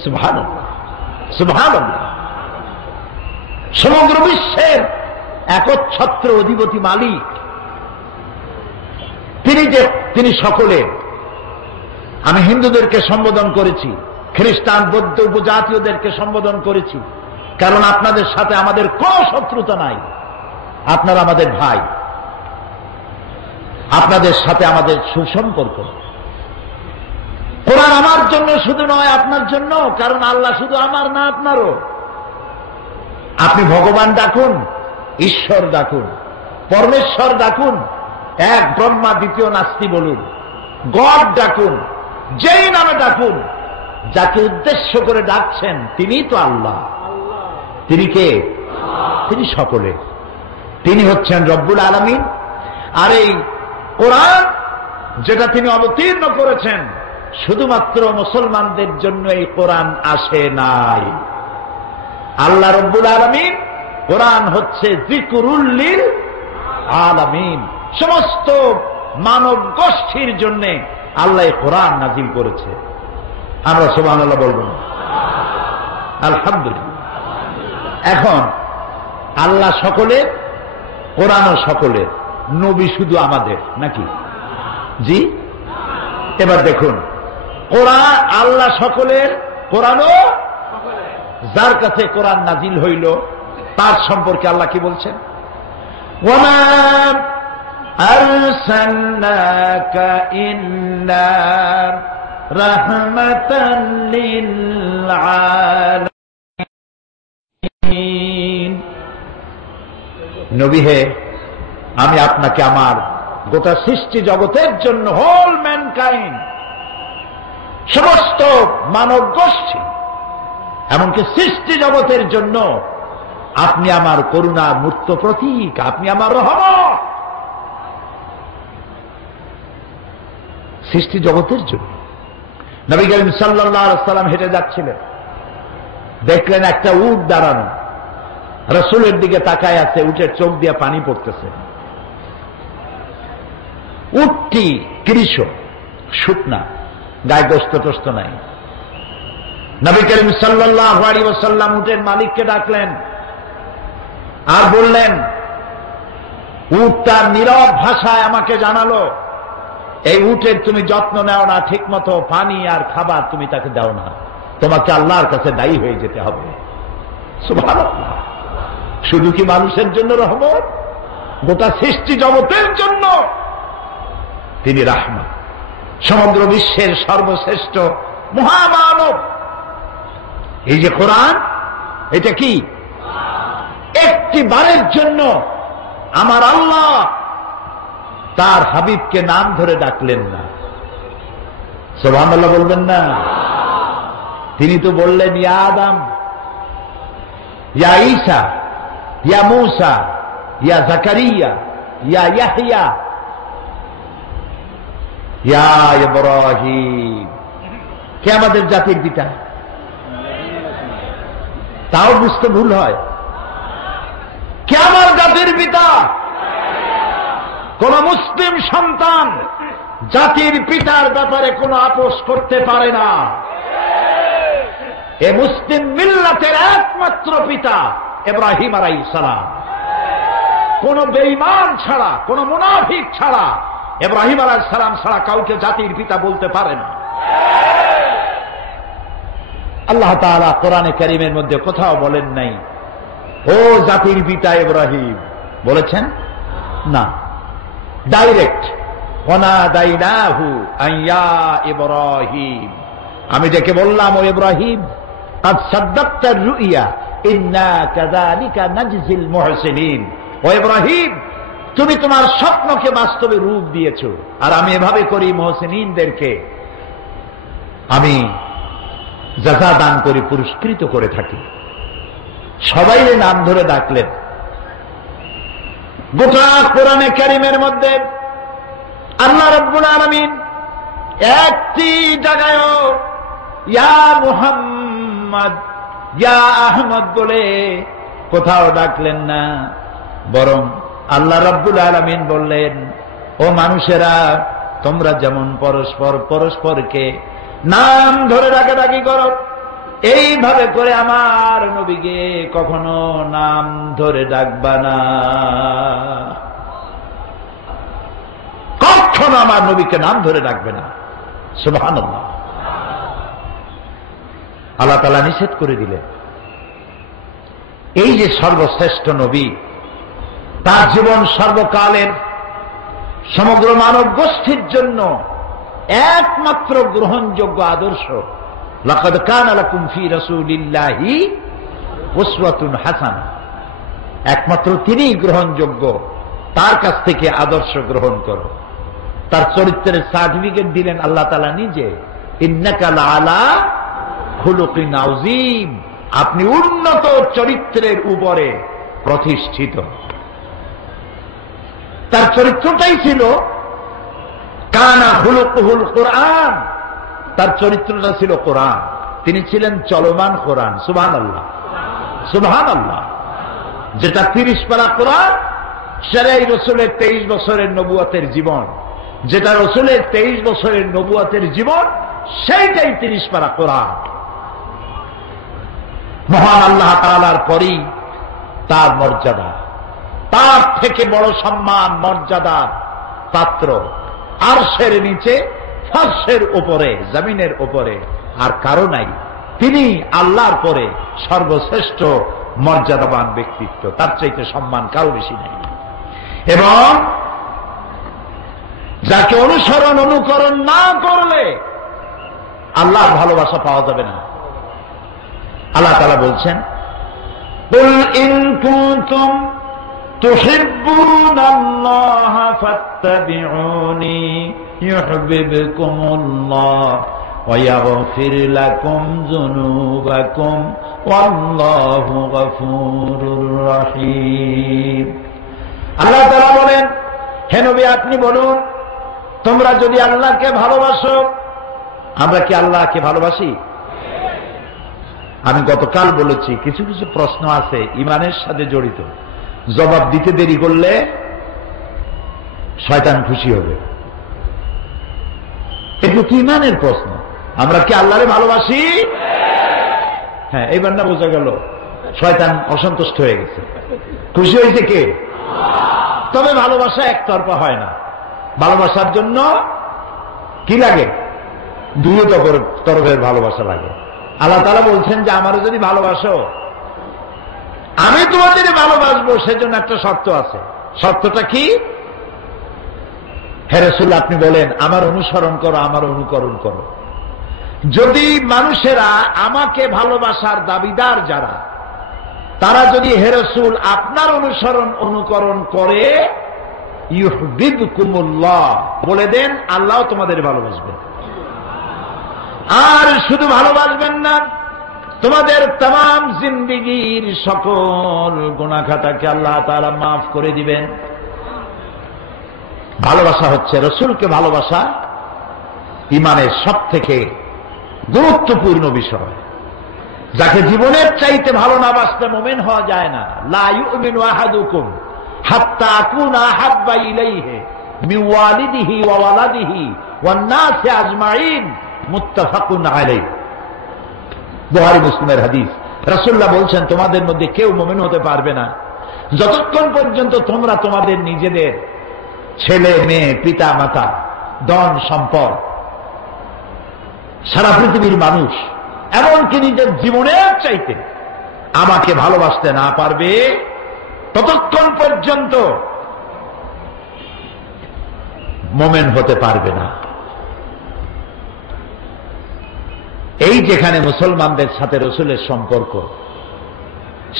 সুবহানাল্লাহ, সুবহানাল্লাহ। সমগ্র বিশ্বের একচ্ছত্র অধিপতি মালিক তিনি সকলের। আমি হিন্দুদেরকে সম্বোধন করেছি, খ্রিস্টান, বৌদ্ধ, উপজাতীয়দেরকে সম্বোধন করেছি, কারণ আপনাদের সাথে আমাদের কোন শত্রুতা নাই। আপনারা আমাদের ভাই, আপনাদের সাথে আমাদের সুসম্পর্ক। কোরআন আমার জন্য শুধু নয়, আপনার জন্য, কারণ আল্লাহ শুধু আমার না, আপনারও। আপনি ভগবান ডাকুন, ঈশ্বর ডাকুন, পরমেশ্বর ডাকুন, এক ব্রহ্মা দ্বিতীয় নাস্তি বলুন, গড ডাকুন, যেই নামে ডাকুন, যাকে উদ্দেশ্য করে ডাকছেন তিনিই তো আল্লাহ। তিনি কে? তিনি সকলে, তিনি হচ্ছেন রব্বুল আলামিন। আর এই কোরআন যেটা তিনি অবতীর্ণ করেছেন, শুধুমাত্র মুসলমানদের জন্য এই কোরআন আসে নাই। আল্লাহ রব্বুল আলামিন, কোরআন হচ্ছে যিকরুল লিল আলামিন, সমস্ত মানব গোষ্ঠীর জন্য আল্লাহ কোরআন নাজিল করেছে। আমরা সুবহানাল্লাহ বলবো না? আলহামদুলিল্লাহ। এখন আল্লাহ সকলের, কোরআনও সকলের, নবী শুধু আমাদের নাকি? জি। এবার দেখুন, কোরআন আল্লাহ সকলের, কোরআনও যার কাছে কোরআন নাজিল হইল তার সম্পর্কে আল্লাহ কি বলছেন? ওয়ামা আরসালনাকা ইল্লা রাহমাতাল লিল আলামিন। নবী হে, আমি আপনাকে আমার গোটা সৃষ্টি জগতের জন্য, হোল ম্যানকাইন্ড, সমস্ত মানব গোষ্ঠী, এমনকি সৃষ্টি জগতের জন্য আপনি আমার করুণা মূর্ত প্রতীক, আপনি আমার রহমত। সৃষ্টি জগতের জন্য। নবী করিম সাল্লাল্লাহু আলাইহি ওয়াসাল্লাম হেঁটে যাচ্ছিলেন, দেখলেন একটা উট দাঁড়ানো, রাসূলের দিকে তাকায় আছে, উটের চোখ দিয়ে পানি পড়তেছে। উটটি কৃষ, শুকনা, গায়ে গোস্ত টোস্ত নাই। নবী করিম সাল্লাল্লাহু আলাইহি ওয়াসাল্লাম উটের মালিককে ডাকলেন আর বললেন, উট তার নীরব ভাষায় আমাকে জানালো, এই উটের তুমি যত্ন নেও না, ঠিক মতো পানি আর খাবার তুমি তাকে দাও না, তোমাকে আল্লাহর কাছে দায়ী হয়ে যেতে হবে। সুবহানাল্লাহ। শুধু কি মানুষের জন্য রহমত? গোটা সৃষ্টি জগতের জন্য তিনি রাহমত। সমগ্র বিশ্বের সর্বশ্রেষ্ঠ মহামানব। এই যে কোরআন, এটা কি? একটি বারের জন্য আমার আল্লাহ তার হাবিবকে নাম ধরে ডাকলেন না। সুবহানাল্লাহ বলবেন না? তিনি তো বললেন, ইয়া আদম, ইয়া ঈসা, ইয়া মূসা, ইয়া জাকারিয়া, ইয়া ইয়াহইয়া, ইয়া ইব্রাহিম। কে আমাদের জাতির পিতা? তাও বুঝতে ভুল হয়। কে আমার জাতির পিতা? কোন মুসলিম সন্তান জাতির পিতার ব্যাপারে কোনো আপোষ করতে পারে না। এ মুসলিম মিল্লাতের একমাত্র পিতা ইব্রাহিম আলাইহিস সালাম। কোন বেঈমান ছাড়া, কোন মুনাফিক ছাড়া, ইব্রাহিম আলাইহিস সালাম ছাড়া কাউকে জাতির পিতা বলতে পারে না। আল্লাহ তাআলা কোরআনে কারীমের মধ্যে কোথাও বলেন নাই, ও জাতির পিতা ইব্রাহিম, বলেছেন না। ডাইরেক্ট, ওয়ানাদাইনাহু আইয়া ইব্রাহিম, আমি ডেকে বললাম, ও ইব্রাহিম, কাদ সাদ্দাকতার রুইয়া ইন্না কাযালিকা নাজজিল মুহসিনিন। ও ইব্রাহিম, তুমি তোমার স্বপ্নকে বাস্তবে রূপ দিয়েছো, আর আমি এভাবে করি মুহসিনিনদেরকে আমি জাযা দান করে পুরস্কৃত করে থাকি। সবাই নাম ধরে ডাকলেন। গোটা কোরআনে কারীমের মধ্যে আল্লাহ রাব্বুল আলামিন একটি জায়গায়ও ইয়া মুহাম্মদ, ইয়া আহমদ বলে কোথাও ডাকলেন না, বরং আল্লাহ রাব্বুল আলামিন বললেন, ও মানুষেরা, তোমরা যেমন পরস্পর পরস্পরকে নাম ধরে ডাকাডাকি করো, এইভাবে করে আমার নবীকে কখনো নাম ধরে ডাকবা না। কখনো আমার নবীকে নাম ধরে ডাকবে না। সুবহানাল্লাহ। আল্লাহ তাআলা নিষেধ করে দিলেন। এই যে সর্বশ্রেষ্ঠ নবী, তার জীবন সর্বকালের সমগ্র মানব গোষ্ঠীর জন্য একমাত্র গ্রহণযোগ্য আদর্শ। লাকাদ কানা লাকুম ফি রাসূলিল্লাহি উসওয়াতুন হাসানাহ, একমাত্র তিনিই গ্রহণযোগ্য, তার কাছ থেকে আদর্শ গ্রহণ করো। তার চরিত্রের সার্টিফিকেট দিলেন আল্লাহ তাআলা নিজে, ইন্নাকা লাআলা খুলুকিন আযীম, আপনি উন্নত চরিত্রের উপরে প্রতিষ্ঠিত। তার চরিত্রটাই ছিল কানা খুলুকুহুল কোরআন, তার চরিত্রটা ছিল কোরআন, তিনি ছিলেন চলমান কোরআন। সুবহানাল্লাহ, সুবহানাল্লাহ। যেটা 30 পারা কোরআন, সেটাই রাসূলের 23 বছরের নবুয়তের জীবন। যেটা রাসূলের 23 বছরের নবুয়তের জীবন, সেইটাই 30 পারা কোরআন। মহান আল্লাহ তাআলার পরই তার মর্যাদা, তার থেকে বড় সম্মান মর্যাদার পাত্র আরশের নিচে, ফারশের উপরে, জমিনের উপরে আর কারো নাই। তিনি আল্লাহর পরে সর্বশ্রেষ্ঠ মর্যাদাবান ব্যক্তিত্ব, তার চাইতে সম্মান কারো বেশি নাই। এবং যাকে অনুসরণ অনুকরণ না করলে আল্লাহর ভালোবাসা পাওয়া যাবে না। আল্লাহ তাআলা বলছেন, কুল ইন কুনতুম তুহিব্বুনাল্লাহা ফাত্তাবিউনি ইউহিব্বুকুমুল্লাহ ওয়া ইয়াগফির লাকুম যুনুবাকুম ওয়াল্লাহু গফুরুর রহিম। আল্লাহ তাআলা বলেন, হে নবী আপনি বলুন, তোমরা যদি আল্লাহকে ভালোবাসো, আমরা কি আল্লাহকে ভালোবাসি? আমি গতকাল বলেছি কিছু কিছু প্রশ্ন আছে ইমানের সাথে জড়িত, জবাব দিতে দেরি করলে শয়তান খুশি হবে। এগুলো কি ইমানের প্রশ্ন। আমরা কি আল্লাহরে ভালোবাসি? হ্যাঁ, এইবার না বোঝা গেল শয়তান অসন্তুষ্ট হয়ে গেছে। খুশি হয়েছে কে? তবে ভালোবাসা একতরফা হয় না, ভালোবাসার জন্য কি লাগে? দুই তরফের ভালোবাসা লাগে। আল্লাহ তাআলা বলছেন যে আমারও যদি ভালোবাসো, আমি তোমাদের ভালোবাসবো, সেজন্য একটা শর্ত আছে। শর্তটা কি? হে রাসূল আপনি বলেন আমার অনুসরণ করো, আমার অনুকরণ করো। যদি মানুষেরা আমাকে ভালোবাসার দাবিদার যারা, তারা যদি হে রাসূল আপনার অনুসরণ অনুকরণ করে, ইউহিব্বুকুমুল্লাহ বলে দেন, আল্লাহ তোমাদের ভালোবাসবেন। আর শুধু ভালোবাসবেন না, তোমাদের तमाम জিন্দেগীর সকল গুনাহ খাতাকে আল্লাহ তাআলা মাফ করে দিবেন। ভালোবাসা হচ্ছে, রাসূলকে ভালোবাসা ঈমানের সবথেকে গুরুত্বপূর্ণ বিষয়। যাকে জীবনের চাইতে ভালো না বাসতে মুমিন হওয়া যায় না। লা ইউমিনু আহাদুকুম হাত্তা আকুনা আহাব্বা ইলাইহি মিন ওয়ালিদিহি ওয়া ওয়ালাদিহি ওয়ান নাসি আজমাইন, মুত্তাফাকুন আলাইহি। বুখারী মুসলিমের হাদিস। রাসূলুল্লাহ বলছেন তোমাদের মধ্যে কেউ মুমিন হতে পারবে না যতক্ষণ পর্যন্ত তোমরা তোমাদের নিজেদের ছেলে মেয়ে, পিতা মাতা, ধন সম্পদ, সারা পৃথিবীর মানুষ, এমনকি নিজের জীবনের চাইতে আমাকে ভালোবাসতে না পারবে, ততক্ষণ পর্যন্ত মুমিন হতে পারবে না। এই যেখানে মুসলমানদের সাথে রাসূলের সম্পর্ক,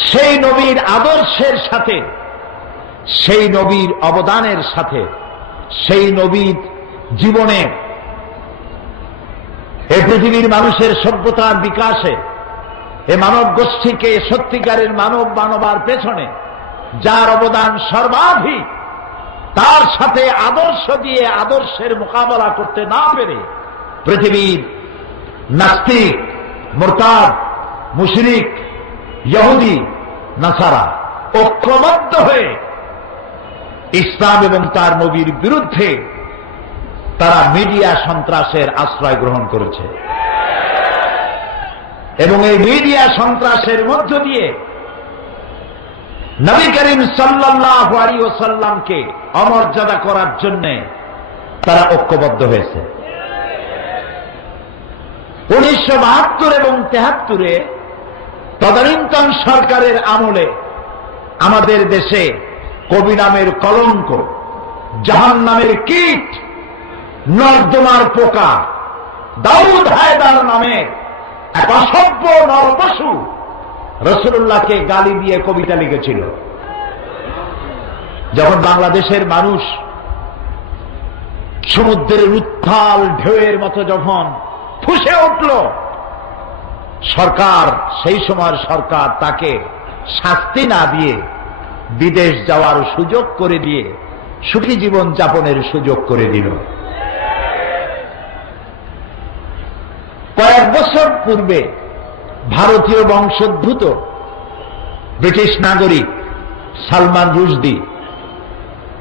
সেই নবীর আদর্শের সাথে, সেই নবীর অবদানের সাথে, সেই নবীর জীবনে এই পৃথিবীর মানুষের সভ্যতার বিকাশে, এ মানব গোষ্ঠীকে সত্যিকারের মানবার পেছনে যার অবদান সর্বাধিক, তার সাথে আদর্শ দিয়ে আদর্শের মোকাবেলা করতে না পেরে পৃথিবীর নাস্তিক, মুরতাদ, মুশরিক, ইহুদি, নাসারা ঐক্যবদ্ধ হয়ে ইসলাম এবং তার নবীর বিরুদ্ধে তারা মিডিয়া সন্ত্রাসের আশ্রয় গ্রহণ করেছে এবং এই মিডিয়া সন্ত্রাসের মধ্য দিয়ে নবী করিম সাল্লাল্লাহু আলাইহি ওয়াসাল্লামকে অমর্যাদা করার জন্য তারা ঐক্যবদ্ধ হয়েছে। 1972 এবং 73-এ তদানীন্তন সরকারের আমলে আমাদের দেশে কবি নামের কলঙ্ক, জাহান্নামের কীট নর্দমার পোকা দাউদ হায়দার নামে এক অসভ্য নরপশু রাসূলুল্লাহকে গালি দিয়ে কবিতা লিখেছিল। যখন বাংলাদেশের মানুষ সমুদ্রের উত্তাল ঢেউয়ের মতো যখন ফুঁসে উঠল, সরকার, সেই সময়ের সরকার তাকে শাস্তি না দিয়ে বিদেশ যাওয়ার সুযোগ করে দিয়ে সুখী জীবন যাপনের সুযোগ করে দিল। কয়েক বছর পূর্বে ভারতীয় বংশোদ্ভূত ব্রিটিশ নাগরিক সালমান রুশদি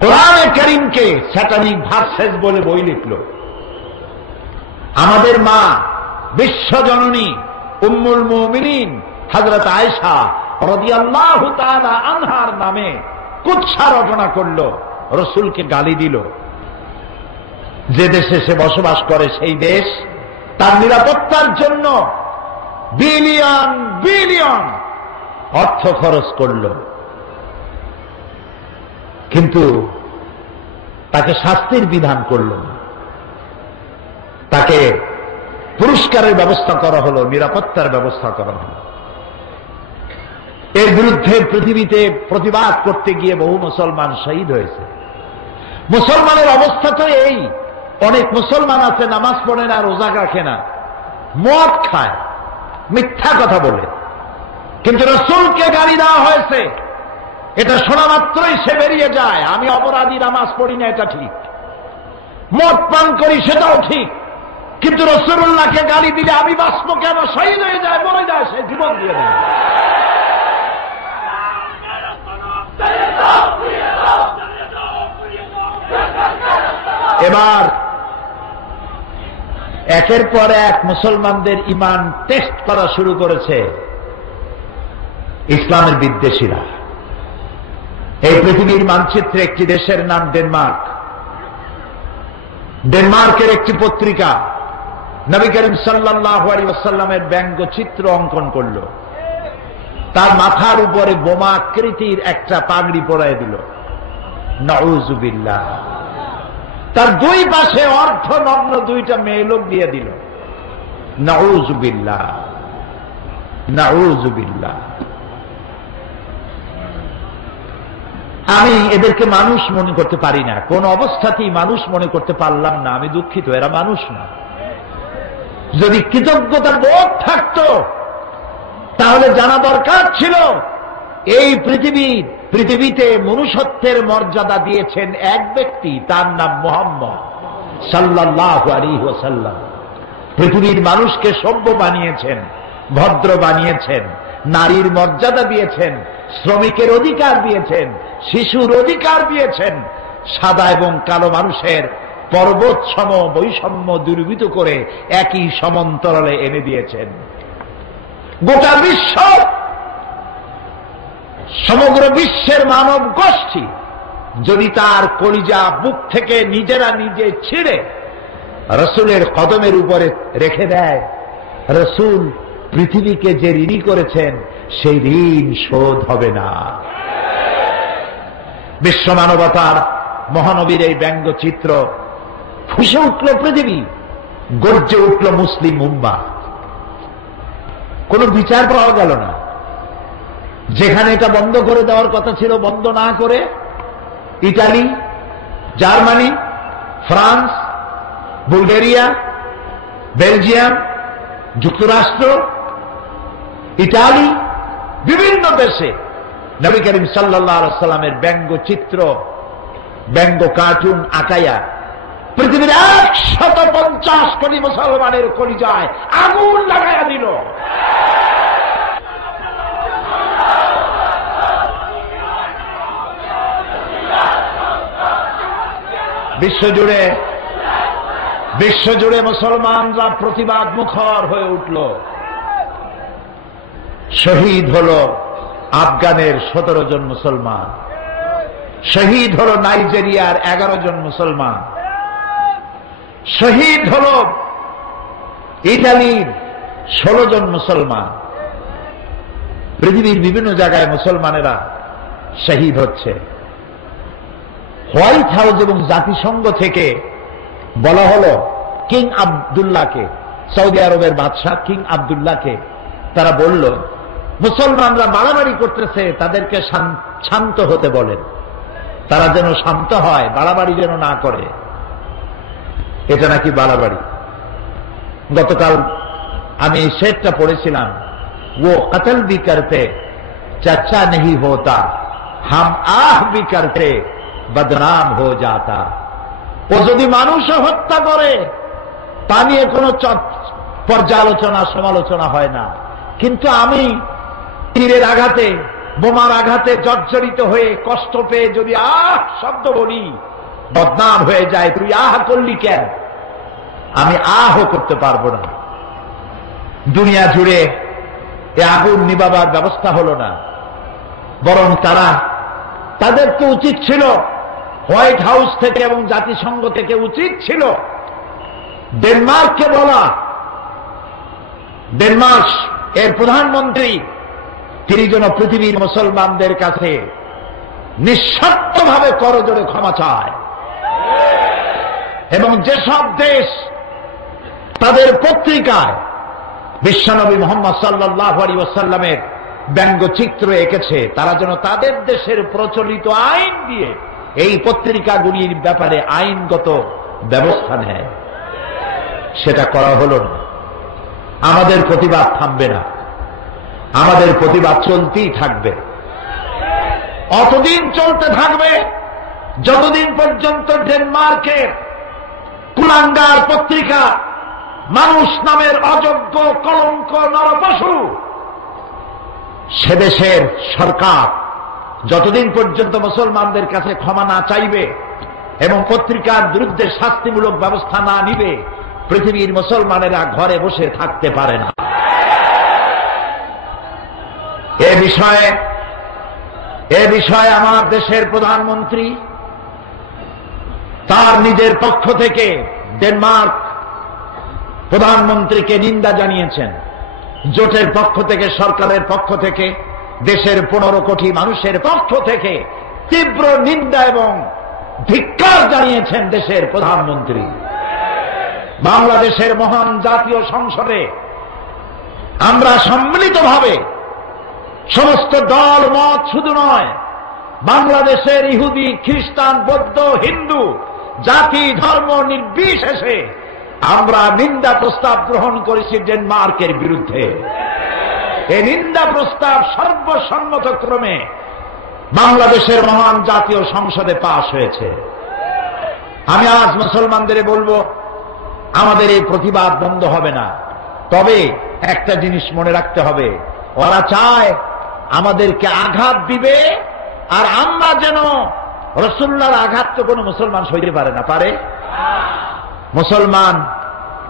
কোরআনে কারীমকে স্যাটানিক ভার্সেস বলে বই লিখল। আমাদের মা বিশ্বজননী উম্মুল মুমিনিন হযরত আয়েশা রাদিয়াল্লাহু তাআলা আনহার নামে কুৎসা রচনা করল, রাসূলকে গালি দিল। যে দেশে সে বসবাস করে সেই দেশ তার নিরাপত্তার জন্য বিলিয়ন বিলিয়ন অর্থ খরচ করল, কিন্তু তাকে শাস্তির বিধান করল না। তাকে পুরস্কারের ব্যবস্থা করা হলো, নিরাপত্তার ব্যবস্থা করা হলো। এর বিরুদ্ধে পৃথিবীতে প্রতিবাদ করতে গিয়ে বহু মুসলমান শহীদ হয়েছে। মুসলমানের অবস্থা তো এই, অনেক মুসলমান আছে নামাজ পড়ে না, রোজা রাখে না, মদ খায়, মিথ্যা কথা বলে, কিন্তু রাসূলকে গালি দেওয়া হয়েছে, এটা শোনা মাত্রই সে বেরিয়ে যায়। আমি অপরাধী, নামাজ পড়ি না, এটা ঠিক, মদ পান করি, সেটাও ঠিক, কিন্তু রাসূলুল্লাহকে গালি দিলে আমি বাঁচবো কেন? শহীদ হয়ে যায়, মরে যায়, সে জীবন দিয়ে দেয়। এবার একের পর এক মুসলমানদের ঈমান টেস্ট করা শুরু করেছে ইসলামের বিদ্বেষীরা। এই পৃথিবীর মানচিত্রে একটি দেশের নাম ডেনমার্ক। ডেনমার্কের একটি পত্রিকা নবী করিম সাল্লাল্লাহু আলাইহি ওয়াসাল্লামের ব্যঙ্গচিত্র অঙ্কন করল। তার মাথার উপরে বোমা আকৃতির একটা পাগড়ি পরায় দিল, নাউযুবিল্লাহ। তার দুই পাশে অর্ধনগ্ন দুইটা মেয়ে লোক দিয়ে দিল, নাউযুবিল্লাহ, নাউযুবিল্লাহ। আমি এদেরকে মানুষ মনে করতে পারি না, কোন অবস্থাতেই মানুষ মনে করতে পারলাম না। আমি দুঃখিত, এরা মানুষ না। যদি কৃতজ্ঞতার বোধ থাকতো তাহলে জানা দরকার ছিল এই পৃথিবীতে মনুষ্যত্বের মর্যাদা দিয়েছেন এক ব্যক্তি, তার নাম মুহাম্মদ সাল্লাল্লাহু আলাইহি ওয়াসাল্লাম। পৃথিবীর মানুষকে সভ্য বানিয়েছেন, ভদ্র বানিয়েছেন, নারীর মর্যাদা দিয়েছেন, শ্রমিকের অধিকার দিয়েছেন, শিশুর অধিকার দিয়েছেন, সাদা এবং কালো মানুষের পর্বত সম বৈষম্য দূরীভূত করে একই সমান্তরালে এনে দিয়েছেন। গোটা বিশ্ব, সমগ্র বিশ্বের মানব গোষ্ঠী যদি তার কলিজা বুক থেকে নিজেরা নিজে ছিঁড়ে রাসূলের কদমের উপরে রেখে দেয়, রাসূল পৃথিবীকে যে ঋণী করেছেন সেই ঋণ শোধ হবে না। বিশ্ব মানবতার মহানবীর এই ব্যঙ্গচিত্র ফুঁসে উঠল পৃথিবী, গর্জে উঠল মুসলিম উম্মাহ। কোন বিচার পাওয়া গেল না। যেখানে এটা বন্ধ করে দেওয়ার কথা ছিল বন্ধ না করে Italy, Germany, France, Bulgaria, Belgium, যুক্তরাষ্ট্র, ইটালি, বিভিন্ন দেশে নবী করিম সাল্লাল্লাহু আলাইহি ওয়াসাল্লামের ব্যঙ্গচিত্র, ব্যঙ্গ কার্টুন আঁকাইয়া পৃথিবীর 150 কোটি মুসলমানের কলিজায় আগুন লাগাইয়া দিল। বিশ্বজুড়ে মুসলমানরা প্রতিবাদ মুখর হয়ে উঠল। শহীদ হল আফগানের 17 জন মুসলমান, শহীদ হল নাইজেরিয়ার 11 জন মুসলমান, শহীদ হল ইতালির 16 জন মুসলমান। পৃথিবীর বিভিন্ন জায়গায় মুসলমানেরা শহীদ হচ্ছে। হোয়াইট হাউস এবং জাতিসংঘ থেকে বলা হলো কিং আব্দুল্লাহকে, সৌদি আরবের বাদশাহ কিং আব্দুল্লাহকে, তারা বলল মুসলমানরা বাড়াবাড়ি করতেছে, তাদেরকে শান্ত হতে বলেন, তারা যেন শান্ত হয়, বাড়াবাড়ি যেন না করে। এটা নাকি বাড়াবাড়ি। গতকাল আমি শেরটা পড়েছিলাম, वो कत्ल भी करते चर्चा नहीं होता, हम आह भी करते बदनाम हो जाता। ও যদি মানুষও হত্যা করে তা নিয়ে কোনো পর্যালোচনা সমালোচনা হয় না, কিন্তু আমি তীরের আঘাতে বোমার আঘাতে জর্জরিত হয়ে কষ্ট পেয়ে যদি আহ শব্দ বলি বদনাম হয়ে যায়। তুই আহ করলি কেন? আমি আহ করতে পারবো না। দুনিয়া জুড়ে এ আগুন নিবাবার ব্যবস্থা হলো না, বরং তাদের তো উচিত ছিল হোয়াইট হাউস থেকে এবং জাতিসংঘ থেকে উচিত ছিল ডেনমার্ককে বলা। ডেনমার্ক এর প্রধানমন্ত্রী তিনি যেন পৃথিবীর মুসলমানদের কাছে নিঃস্বার্থভাবে করজোড়ে ক্ষমা চায়, এবং যেসব দেশ তাদের পত্রিকায় বিশ্বনবী মুহাম্মদ সাল্লাল্লাহু আলাইহি ওয়াসাল্লামের ব্যঙ্গচিত্র এঁকেছে, তারা যেন তাদের দেশের প্রচলিত আইন দিয়ে এই পত্রিকাগুলির ব্যাপারে আইনগত ব্যবস্থা নেয়। সেটা করা হলো না। আমাদের প্রতিবাদ থামবে না, আমাদের প্রতিবাদ চলতেই থাকবে। অতদিন চলতে থাকবে যতদিন পর্যন্ত ডেনমার্কের কুলাঙ্গার পত্রিকা মানুষ নামের অযোগ্য কলঙ্ক নরপশু সে দেশের সরকার যতদিন পর্যন্ত মুসলমানদের কাছে ক্ষমা না চাইবে এবং পত্রিকার বিরুদ্ধে শাস্তিমূলক ব্যবস্থা না নিবে, পৃথিবীর মুসলমানেরা ঘরে বসে থাকতে পারে না। এ বিষয়ে আমার দেশের প্রধানমন্ত্রী তার নিজের পক্ষ থেকে ডেনমার্ক প্রধানমন্ত্রীকে নিন্দা জানিয়েছেন। জোটের পক্ষ থেকে, সরকারের পক্ষ থেকে, দেশের 15 কোটি মানুষের পক্ষ থেকে তীব্র নিন্দা এবং ধিক্কার জানিয়েছেন দেশের প্রধানমন্ত্রী। বাংলাদেশের মহান জাতীয় সংসদে আমরা সম্মিলিতভাবে সমস্ত দল মত শুধু নয়, বাংলাদেশের ইহুদি, খ্রিস্টান, বৌদ্ধ, হিন্দু, জাতি ধর্ম নির্বিশেষে আমরা নিন্দা প্রস্তাব গ্রহণ করেছি ডেনমার্কের বিরুদ্ধে। এই নিন্দা প্রস্তাব সর্বসম্মতক্রমে বাংলাদেশের মহান জাতীয় সংসদে পাশ হয়েছে। আমি আজ মুসলমানদের বলবো, আমাদের এই প্রতিবাদ বন্ধ হবে না। তবে একটা জিনিস মনে রাখতে হবে, ওরা চায় আমাদেরকে আঘাত দিবে, আর আমরা যেন রাসূলুল্লাহর আঘাত তো কোনো মুসলমান সইতে পারে না। পারে? মুসলমান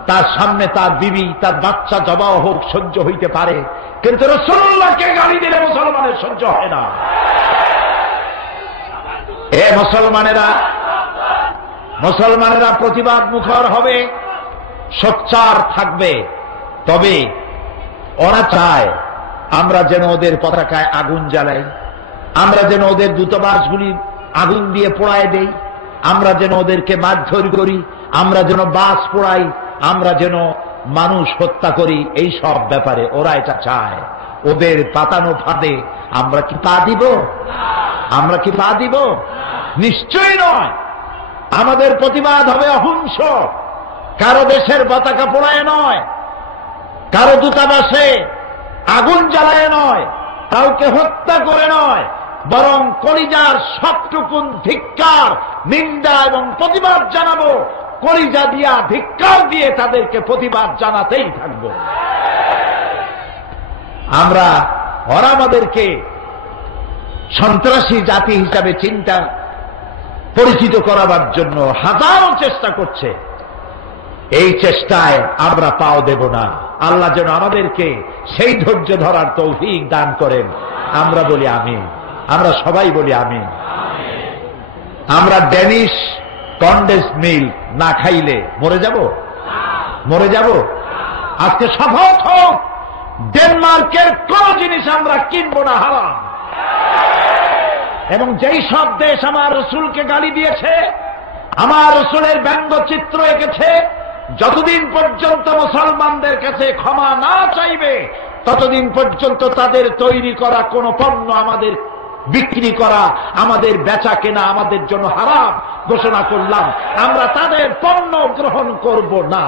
তার সামনে তার বিবি, তার বাচ্চা জবাও হোক সহ্য হইতে পারে, কিন্তু রাসূলুল্লাহকে গালি দিলে মুসলমানের সহ্য হয় না। এ মুসলমানেরা প্রতিবাদ মুখর হবে, সোচ্চার থাকবে। তবে ওরা চায় আমরা যেন ওদের পতাকায় আগুন জ্বালাই, আমরা যেন ওদের দূতাবাসগুলি আগুন দিয়ে পোড়ায় দেই, আমরা যেন ওদেরকে মারধর করি, আমরা যেন বাস পোড়াই, আমরা যেন মানুষ হত্যা করি। এই সব ব্যাপারে ওরা এটা চায়। ওদের পাতানো ফাঁদে আমরা কি পা দিব? আমরা কি পা দিব? নিশ্চয়ই নয়। আমাদের প্রতিবাদ হবে অহিংস, কারো দেশের পতাকা পোড়ায় নয়, কারো দূতাবাসে আগুন জ্বালায় নয়, কাউকে হত্যা করে নয়, বরং কলিজার সবটুকুন ধিক্কার, নিন্দা এবং প্রতিবাদ জানাবো। কলিজা দিয়া ধিক্কার দিয়ে তাদেরকে প্রতিবাদ জানাতেই থাকব। ওরা আমাদেরকে সন্ত্রাসী জাতি হিসাবে চিন্তা পরিচিত করাবার জন্য হাজারো চেষ্টা করছে। এই চেষ্টায় আমরা পাও দেব না। আল্লাহ যেন আমাদেরকে সেই ধৈর্য ধরার তৌফিক দান করেন। আমরা বলি আমিন, আমরা সবাই বলি আমিন। আমরা ড্যানিশ কন্ডেন্স মিল্ক না খাইলে মরে যাব। আজকে শপথ হোক, ডেনমার্কের কোন জিনিস আমরা কিনবো না, হারাম। এবং যেই সব দেশ আমার রাসূলকে গালি দিয়েছে, আমার রাসূলের ব্যঙ্গচিত্র এঁকেছে, যতদিন পর্যন্ত মুসলমানদের কাছে ক্ষমা না চাইবে ততদিন পর্যন্ত তাদের তৈরি করা কোন পণ্য আমাদের বিক্রি করা, আমাদের বেচা কেনা আমাদের জন্য হারাম ঘোষণা করলাম। আমরা তাদের পণ্য গ্রহণ করব না।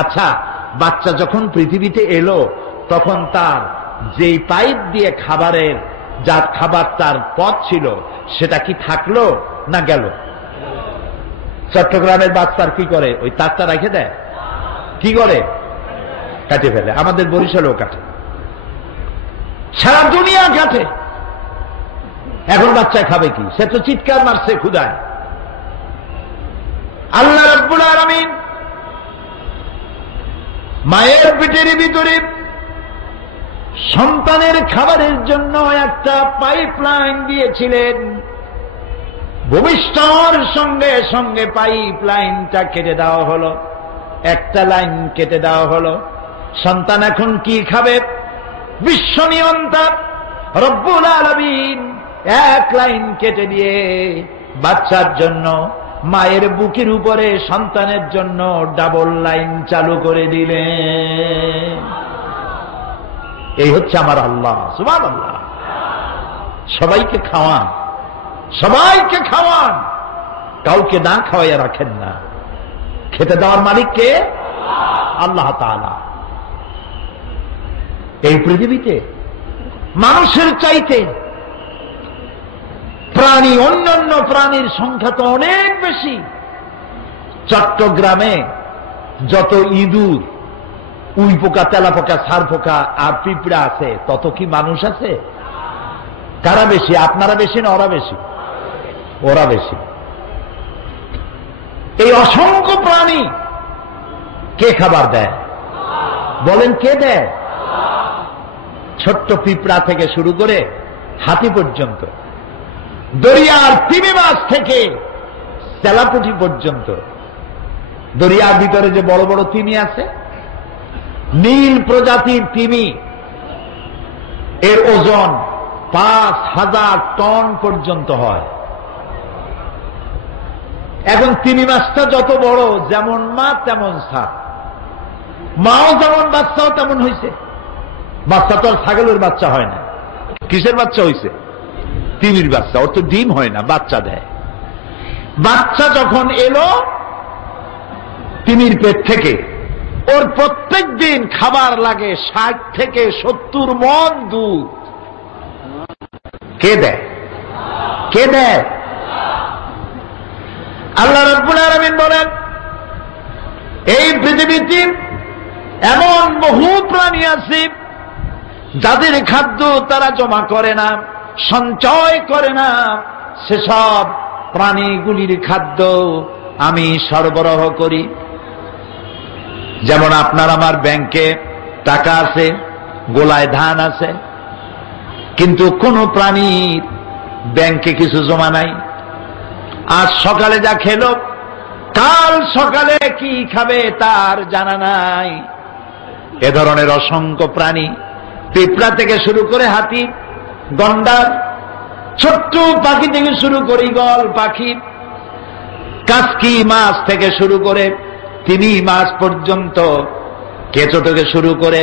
আচ্ছা, বাচ্চা যখন পৃথিবীতে এলো তখন তার যেই পাইপ দিয়ে খাবারের, যার খাবার তার পথ ছিল, সেটা কি থাকলো না গেল? চট্টগ্রামের বাচ্চার কি করে? ওই তারটা রেখে দেয়, কি করে? কাটে ফেলে। আমাদের বরিশালেও কাটে, সারা দুনিয়া কাটে। এখন বাচ্চায় খাবে কি? সে তো চিৎকার মারছে ক্ষুধায়। আল্লাহ রাব্বুল আলামিন মায়ের পেটের ভিতরে সন্তানের খাবারের জন্য একটা পাইপলাইন দিয়েছিলেন। ভূমিষ্ঠর সঙ্গে সঙ্গে পাইপলাইনটা কেটে দেওয়া হলো, একটা লাইন কেটে দেওয়া হলো। সন্তান এখন কি খাবে? বিশ্ব নিয়ন্তা রব্বুল আলামিন এক লাইন কেটে দিয়ে বাচ্চার জন্য মায়ের বুকের উপরে সন্তানের জন্য ডাবল লাইন চালু করে দিলেন। এই হচ্ছে আমার আল্লাহ, সুবহানাল্লাহ। সবাইকে খাওয়ান, সবাইকে খাওয়ান, কাউকে না খাওয়াইয়া রাখেন না। খেতে দেওয়ার মালিক কে? আল্লাহ তাআলা। এই পৃথিবীতে মানুষের চাইতে প্রাণী, অন্যান্য প্রাণীর সংখ্যা তো অনেক বেশি। চট্টগ্রামে যত ইঁদুর, উই পোকা, তেলা পোকা, সার পোকা আর পিঁপড়া আছে, তত কি মানুষ আছে? কারা বেশি? আপনারা বেশি না ওরা বেশি? ওরা বেশি। এই অসংখ্য প্রাণী কে খাবার দেয়? বলেন কে দেয়? ছোট্ট পিঁপড়া থেকে শুরু করে হাতি পর্যন্ত, দরিয়ার তিমি মাছ থেকে তেলাপুটি পর্যন্ত। দরিয়ার ভিতরে যে বড় বড় তিমি আছে, নীল প্রজাতির তিমি, এর ওজন ৫,০০০ টন পর্যন্ত হয়। এখন তিমি মাছটা যত বড়, যেমন মা তেমন সাপ, মাও যেমন বাচ্চাও তেমন হয়েছে। বাচ্চা তো আর ছাগলের বাচ্চা হয় না। কিসের বাচ্চা হয়েছে? তিমির বাচ্চা। ওর তো ডিম হয় না, বাচ্চা দেয়। বাচ্চা যখন এলো তিমির পেট থেকে, ওর প্রত্যেক দিন খাবার লাগে ৬০ থেকে ৭০ মণ দুধ। কে দেয়? কে দেয়? আল্লাহ রাব্বুল আলামিন বলেন, এই পৃথিবীতে এমন বহু প্রাণী আছে যাদের খাদ্য তারা জমা করে না, সঞ্চয় করে না। সেসব প্রাণীগুলির খাদ্য আমি সরবরাহ করি। যেমন আপনার আমার ব্যাংকে টাকা আছে, গোলায় ধান আছে, কিন্তু কোন প্রাণীর ব্যাংকে কিছু জমা নাই। আজ সকালে যা খেলো, কাল সকালে কি খাবে তার জানা নাই। এ ধরনের অসংখ্য প্রাণী, পিঁপড়া থেকে শুরু করে হাতি, গন্ডার, ছোট্ট পাখি থেকে শুরু করে ঈগল পাখি, কাসকি মাছ থেকে শুরু করে তিমি মাছ পর্যন্ত, কেঁচো থেকে শুরু করে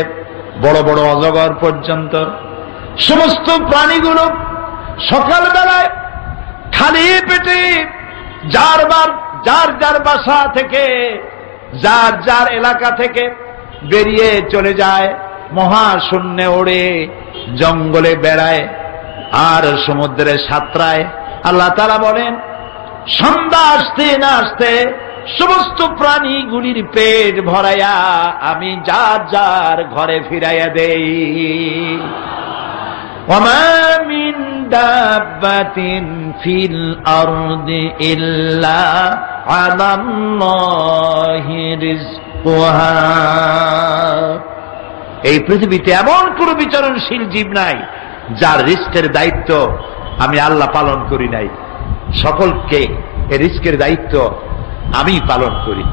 বড় বড় অজগর পর্যন্ত, সমস্ত প্রাণীগুলো সকালবেলায় খালি পেটে যার যার বাসা থেকে, যার যার এলাকা থেকে বেরিয়ে চলে যায়, মহাশূন্যে ওড়ে, জঙ্গলে বেড়ায় আর সমুদ্রে সাঁতরায়। আল্লাহ তাআলা বলেন, সন্ধ্যা আসতে না আসতে সমস্ত প্রাণীগুলির পেট ভরাইয়া আমি যার যার ঘরে ফিরাইয়া দেই। ওয়ামা মিন দাব্বাতিন ফিল আরদি ইল্লা আলাল্লাহি রিজকুহা। এই পৃথিবীতে এমন কোন বিচরণশীল জীব নাই যার রিস্কের দায়িত্ব আমি আল্লাহ পালন করি নাই। সকলকে এই রিস্কের দায়িত্ব আমি পালন করি।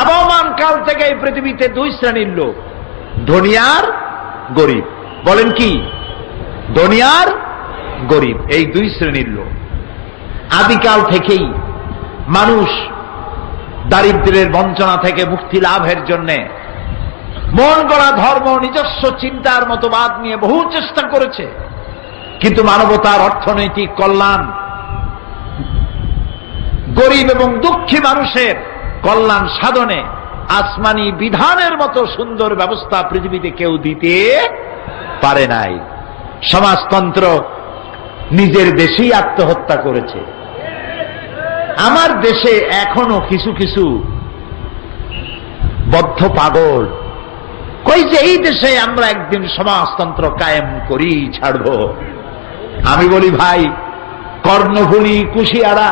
আবহমান কাল থেকে এই পৃথিবীতে দুই শ্রেণীর লোক, ধনী আর গরিব। বলেন কি? ধনী আর গরিব, এই দুই শ্রেণীর লোক। আদিকাল থেকেই মানুষ দারিদ্র্যের বঞ্চনা থেকে মুক্তি লাভের জন্য মন গড়া ধর্ম, নিজস্ব চিন্তার মতবাদ নিয়ে বহু চেষ্টা করেছে, কিন্তু মানবতার অর্থনৈতিক কল্যাণ, গরিব এবং দুঃখী মানুষের কল্যাণ সাধনে আসমানি বিধানের মতো সুন্দর ব্যবস্থা পৃথিবীতে কেউ দিতে পারে নাই। সমাজতন্ত্র নিজের দেশেই আত্মহত্যা করেছে। আমার দেশে এখনো কিছু কিছু বদ্ধ পাগল কই যে এই দেশে আমরা একদিন সমাজতন্ত্র কায়েম করি, ছাড়ব। আমি বলি ভাই, কর্ণফুলী, কুশিয়ারা,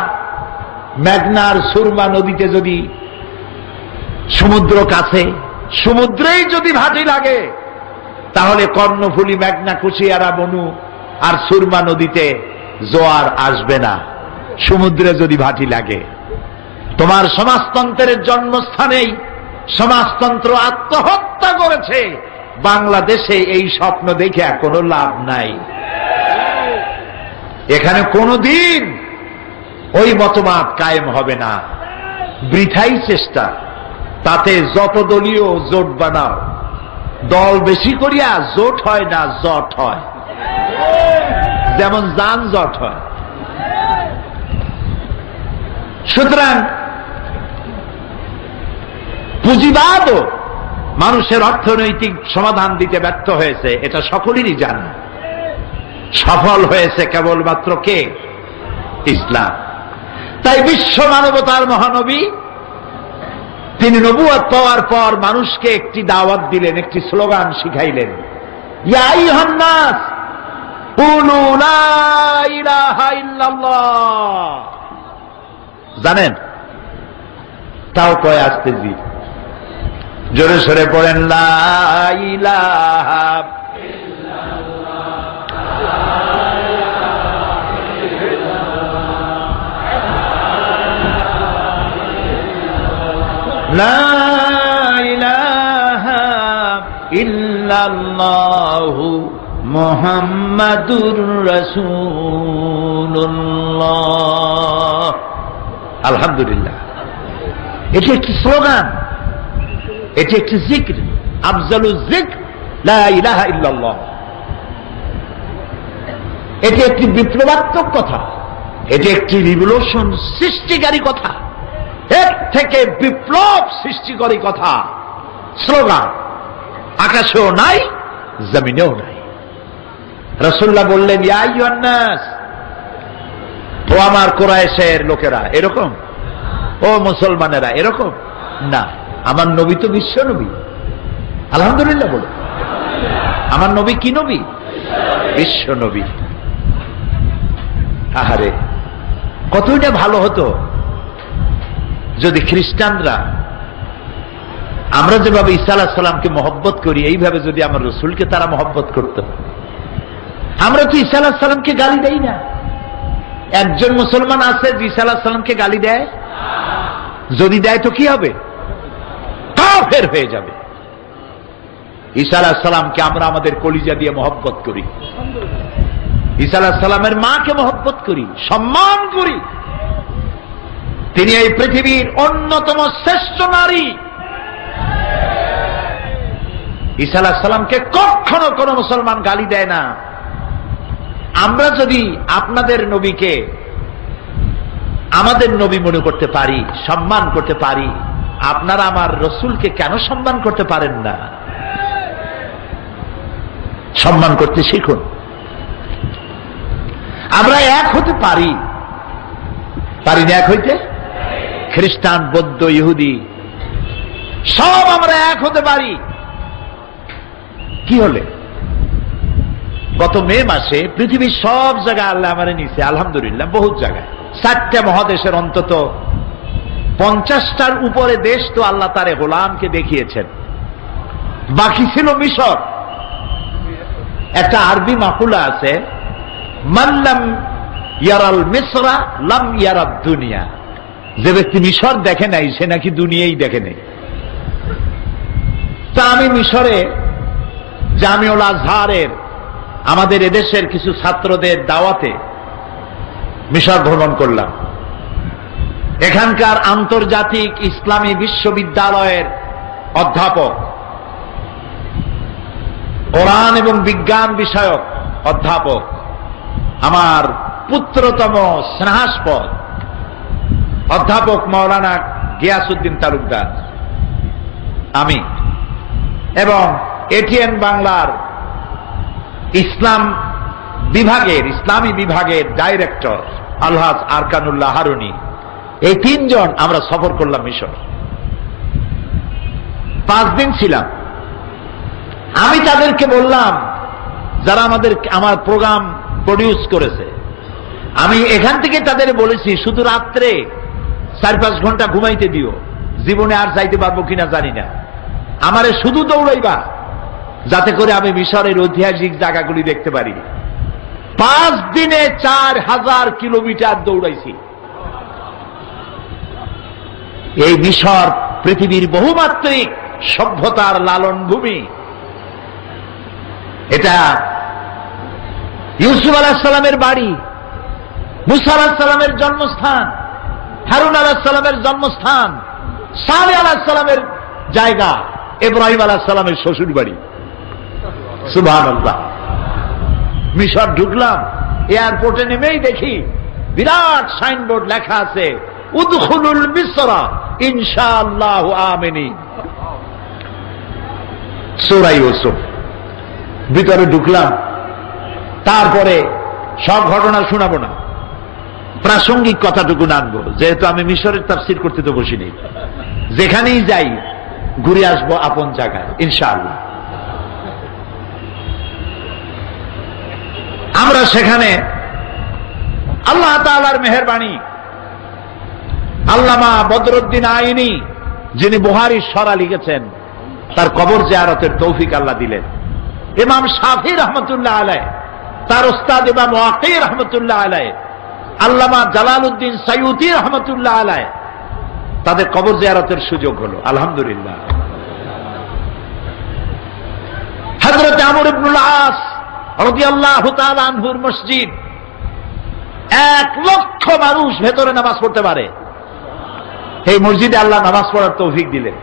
মেঘনার সুরমা নদীতে যদি সমুদ্র কাছে, সমুদ্রেই যদি ভাটি লাগে, তাহলে কর্ণফুলী, মেঘনা, কুশিয়ারা, বনু আর সুরমা নদীতে জোয়ার আসবে না, সমুদ্রে যদি ভাটি লাগে। তোমার সমাজতন্ত্রের জন্মস্থানেই সমাজতন্ত্র আত্মহত্যা করেছে। বাংলাদেশে এই স্বপ্ন দেখে কোনো লাভ নাই। এখানে কোনদিন ওই মতবাদ কায়েম হবে না, বৃথাই চেষ্টা। তাতে যত দলীয় জোট বানাও, দল বেশি করিয়া জোট হয় না, জট হয়, যেমন যানজট হয়। সুতরাং পুঁজিবাদও মানুষের অর্থনৈতিক সমাধান দিতে ব্যর্থ হয়েছে, এটা সকলেরই জানা। সফল হয়েছে কেবলমাত্র কে? ইসলাম। তাই বিশ্ব মানবতার মহানবী তিনি নবুয়ত পাওয়ার পর মানুষকে একটি দাওয়াত দিলেন, একটি স্লোগান শিখাইলেন, ইয়া আইয়ুহান নাস কুলু লা ইলাহা ইল্লাল্লাহ। জানেন? তাও কয় আসতে জি, জোরে সরে পড়েন, লা ইলাহা লা ইলাহা ইল্লাল্লাহু মুহাম্মাদুর রাসূলুল্লাহ। আলহামদুলিল্লাহ, এটি একটি স্লোগান, এটি একটি জিক্র, আফজালুজ জিক্র লা ইলাহা ইল্লাল্লাহ। এটি একটি বিপ্লবাত্মক কথা, এটি একটি রিভলিউশন সৃষ্টিকারী কথা, এর থেকে বিপ্লব সৃষ্টিকারী কথা, স্লোগান আকাশেও নাই, জমিনেও নাই। রাসূলুল্লাহ বললেন, ইয়া আইয়ুহান নাস, ও আমার কুরাইশের লোকেরা, এরকম, ও মুসলমানেরা এরকম না, আমার নবী তো বিশ্ব নবী। আলহামদুলিল্লাহ বলে, আমার নবী কি নবী? বিশ্ব নবী। আহারে, কতটা ভালো হতো যদি খ্রিস্টানরা, আমরা যেভাবে ঈসা আলাইহিস সালামকে মহব্বত করি, এইভাবে যদি আমার রসুলকে তারা মহব্বত করত। আমরা তো ঈসা আলাইহিস সালামকে গালি দেই না। একজন মুসলমান আছে যে ঈসা আলাইহিস সালামকে গালি দেয়? যদি দেয় তো কি হবে? কাফের হয়ে যাবে। ঈসা আলাইহিস সালামকে আমরা আমাদের কলিজা দিয়ে মহব্বত করি, ঈসা আলাইহিস সালামের মাকে মহব্বত করি, সম্মান করি। তিনি এই পৃথিবীর অন্যতম শ্রেষ্ঠ নারী। ঈসা আলাইহিস সালামকে কখনো কোনো মুসলমান গালি দেয় না। আমরা যদি আপনাদের নবীকে আমাদের নবী মনে করতে পারি, সম্মান করতে পারি, আপনারা আমার রসুলকে কেন সম্মান করতে পারেন না? সম্মান করতে শিখুন। আমরা এক হতে পারি, পারি না এক হইতে? খ্রিস্টান, বৌদ্ধ, ইহুদি সব আমরা এক হতে পারি। কি হলে? গত মে মাসে পৃথিবীর সব জায়গায় আল্লাহ আমারে নিছে, আলহামদুলিল্লাহ, বহুত জায়গায়, 4টা মহাদেশের অন্তত 50টার উপরে দেশ তো আল্লাহ তারে গোলামকে দেখিয়েছেন। বাকি ছিল মিশর। একটা আরবি মাকুলা আছে, মাল্লাম ইয়ারাল মিসরা লাম ইয়ারাদ দুনিয়া। যে ব্যক্তি মিশর দেখে নাই সে নাকি দুনিয়াই দেখে নাই। তা আমি মিশরে জামিউল আজহারের আমাদের এদেশের কিছু ছাত্রদের দাওয়াতে মিশর ভ্রমণ করলাম। এখানকার আন্তর্জাতিক ইসলামী বিশ্ববিদ্যালয়ের অধ্যাপক, কোরআন এবং বিজ্ঞান বিষয়ক অধ্যাপক, আমার পুত্রতম স্নেহাস্পদ অধ্যাপক মাওলানা গিয়াসউদ্দিন তালুকদার, আমি এবং এটিএন বাংলার ইসলামী বিভাগের ডাইরেক্টর আলহাজ আরকানুল্লাহ হারুনি, এই তিনজন আমরা সফর করলাম মিশর। 5 দিন ছিলাম। আমি তাদেরকে বললাম, যারা আমার প্রোগ্রাম প্রডিউস করেছে, আমি এখান থেকে তাদের বলেছি শুধু রাত্রে 4-5 ঘন্টা ঘুমাইতে দিও, জীবনে আর যাইতে পারবো কিনা জানি না, আমারে শুধু দৌড়াইবা যাতে করে আমি মিশরের ঐতিহাসিক জায়গাগুলি দেখতে পারি। 5 দিনে 4000 কিলোমিটার দৌড়াইছি। এই মিশর পৃথিবীর বহুমাত্রিক সভ্যতার লালন ভূমি। এটা ইউসুফ আলাইহিস সালামের বাড়ি, মুসা আলাইহিস সালামের জন্মস্থান, হারুন আলাইহিস সালামের জন্মস্থান, সালেহ আলাইহিস সালামের জায়গা, ইব্রাহিম আলাইহিস সালামের শ্বশুর বাড়ি। সুবহানাল্লাহ। মিশর ঢুকলাম, এয়ারপোর্টে নেমেই দেখি বিরাট সাইনবোর্ড লেখা আছে, উদখুলুল মিসরা ইনশাআল্লাহু আমিনিন। সূরা ইউসুফ। ভিতরে ঢুকলাম। তারপরে সব ঘটনা শোনাবো না, প্রাসঙ্গিক কথাটুকু আনবো, যেহেতু আমি মিশরের তাফসীর করতে তো বসিনি। যেখানেই যাই ঘুরে আসবো আপন জায়গায় ইনশাআল্লাহ। আমরা সেখানে আল্লাহ তাআলার মেহেরবানি, আল্লামা বদরুদ্দিন আইনি, যিনি বুখারীর সরা লিখেছেন, তার কবর জিয়ারতের তৌফিক আল্লাহ দিলেন। ইমাম শাফি রহমতুল্লাহ আলাইহ, তার উস্তাদ ইমাম ওয়াকি রহমতুল্লাহ আলাইহ, আল্লামা জালালউদ্দিন সাইয়ুতি রহমতুল্লাহ আলাইহ, তাদের কবর জিয়ারতের সুযোগ হলো, আলহামদুলিল্লাহ। হযরত আমর ইবনুল আস রাদিয়াল্লাহু তাআলা আনহুর মসজিদ, 1 লক্ষ মানুষ ভেতরে নামাজ পড়তে পারে। এই মসজিদে আল্লাহ নামাজ পড়ার তৌফিক দিলেন।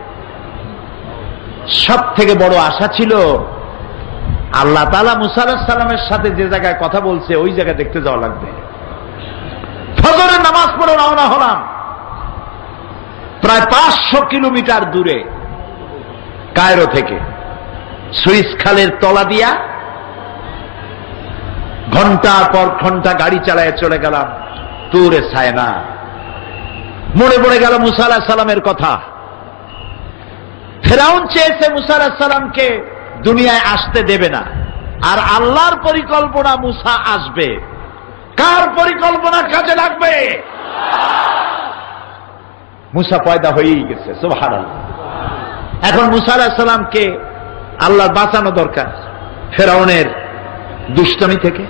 সব থেকে বড় আশা ছিল, আল্লাহ তাআলা মুসা আলাইহিস সালামের সাথে যে জায়গায় কথা বলছে ওই জায়গা দেখতে যাওয়া লাগবে। ফজরের নামাজ পড়ে রওনা হলাম। প্রায় 500 কিলোমিটার দূরে কায়রো থেকে সুইস খালের তলা দিয়া ঘন্টার পর ঘন্টা গাড়ি চালায় চলে গেলাম তুরে সায়না। মনে পড়ে গেল মুসা আলাইহিস সালামের কথা। ফিরআউন চেয়েছে মুসা আলাইহিস সালামকে দুনিয়ায় আসতে দেবে না, আর আল্লাহর পরিকল্পনা মুসা আসবে। কার পরিকল্পনা কাজে লাগবে? মুসা পয়দা হয়েই গেছে, সুবহানাল্লাহ। এখন মুসা আলাইহিস সালামকে আল্লাহর বাঁচানো দরকার ফিরআউনের দুষ্টমি থেকে।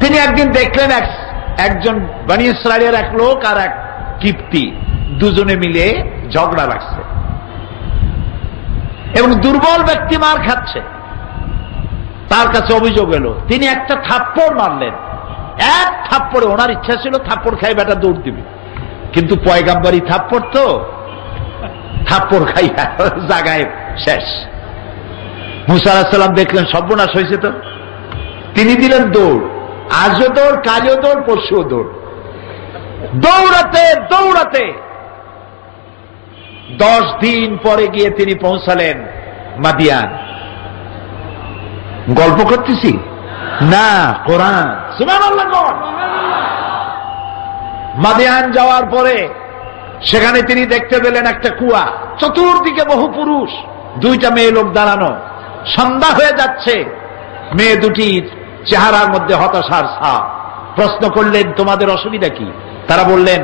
তিনি একদিন দেখলেন একজন বনি ইসরাইলের এক লোক আর এক কিপ্তি দুজনে মিলে ঝগড়া লাগছে এবং দুর্বল ব্যক্তি মার খাচ্ছে। তার কাছে অভিযোগ এলো, তিনি একটা থাপ্পড় মারলেন। 1 থাপ্পড়ে, ওনার ইচ্ছা ছিল থাপ্পড় খাই বেটা দৌড় দিবে, কিন্তু পয়গাম্বরী থাপ্পড় তো, থাপ্পড় খাইয়া জায়গায় শেষ। মুসা আলাইহিস সালাম দেখলেন সর্বনাশ হয়েছে তো, তিনি দিলেন দৌড়। আজও দৌড়, কালও দৌড়, পরশুও দৌড়। দৌড়াতে দৌড়াতে 10 দিন পরে গিয়ে তিনি পৌঁছালেন মাদিয়ান। গল্প করতেছি না, কোরআন। সুবহানাল্লাহ। মাদিয়ান যাওয়ার পরে সেখানে তিনি দেখতে পেলেন একটা কুয়া, চতুর্দিকে বহু পুরুষ, 2টা মেয়ে লোক দাঁড়ানো। সন্ধ্যা হয়ে যাচ্ছে। মেয়ে দুটির চেহারার মধ্যে হতাশার ছাপ। প্রশ্ন করলেন, তোমাদের অসুবিধা কি? তারা বললেন,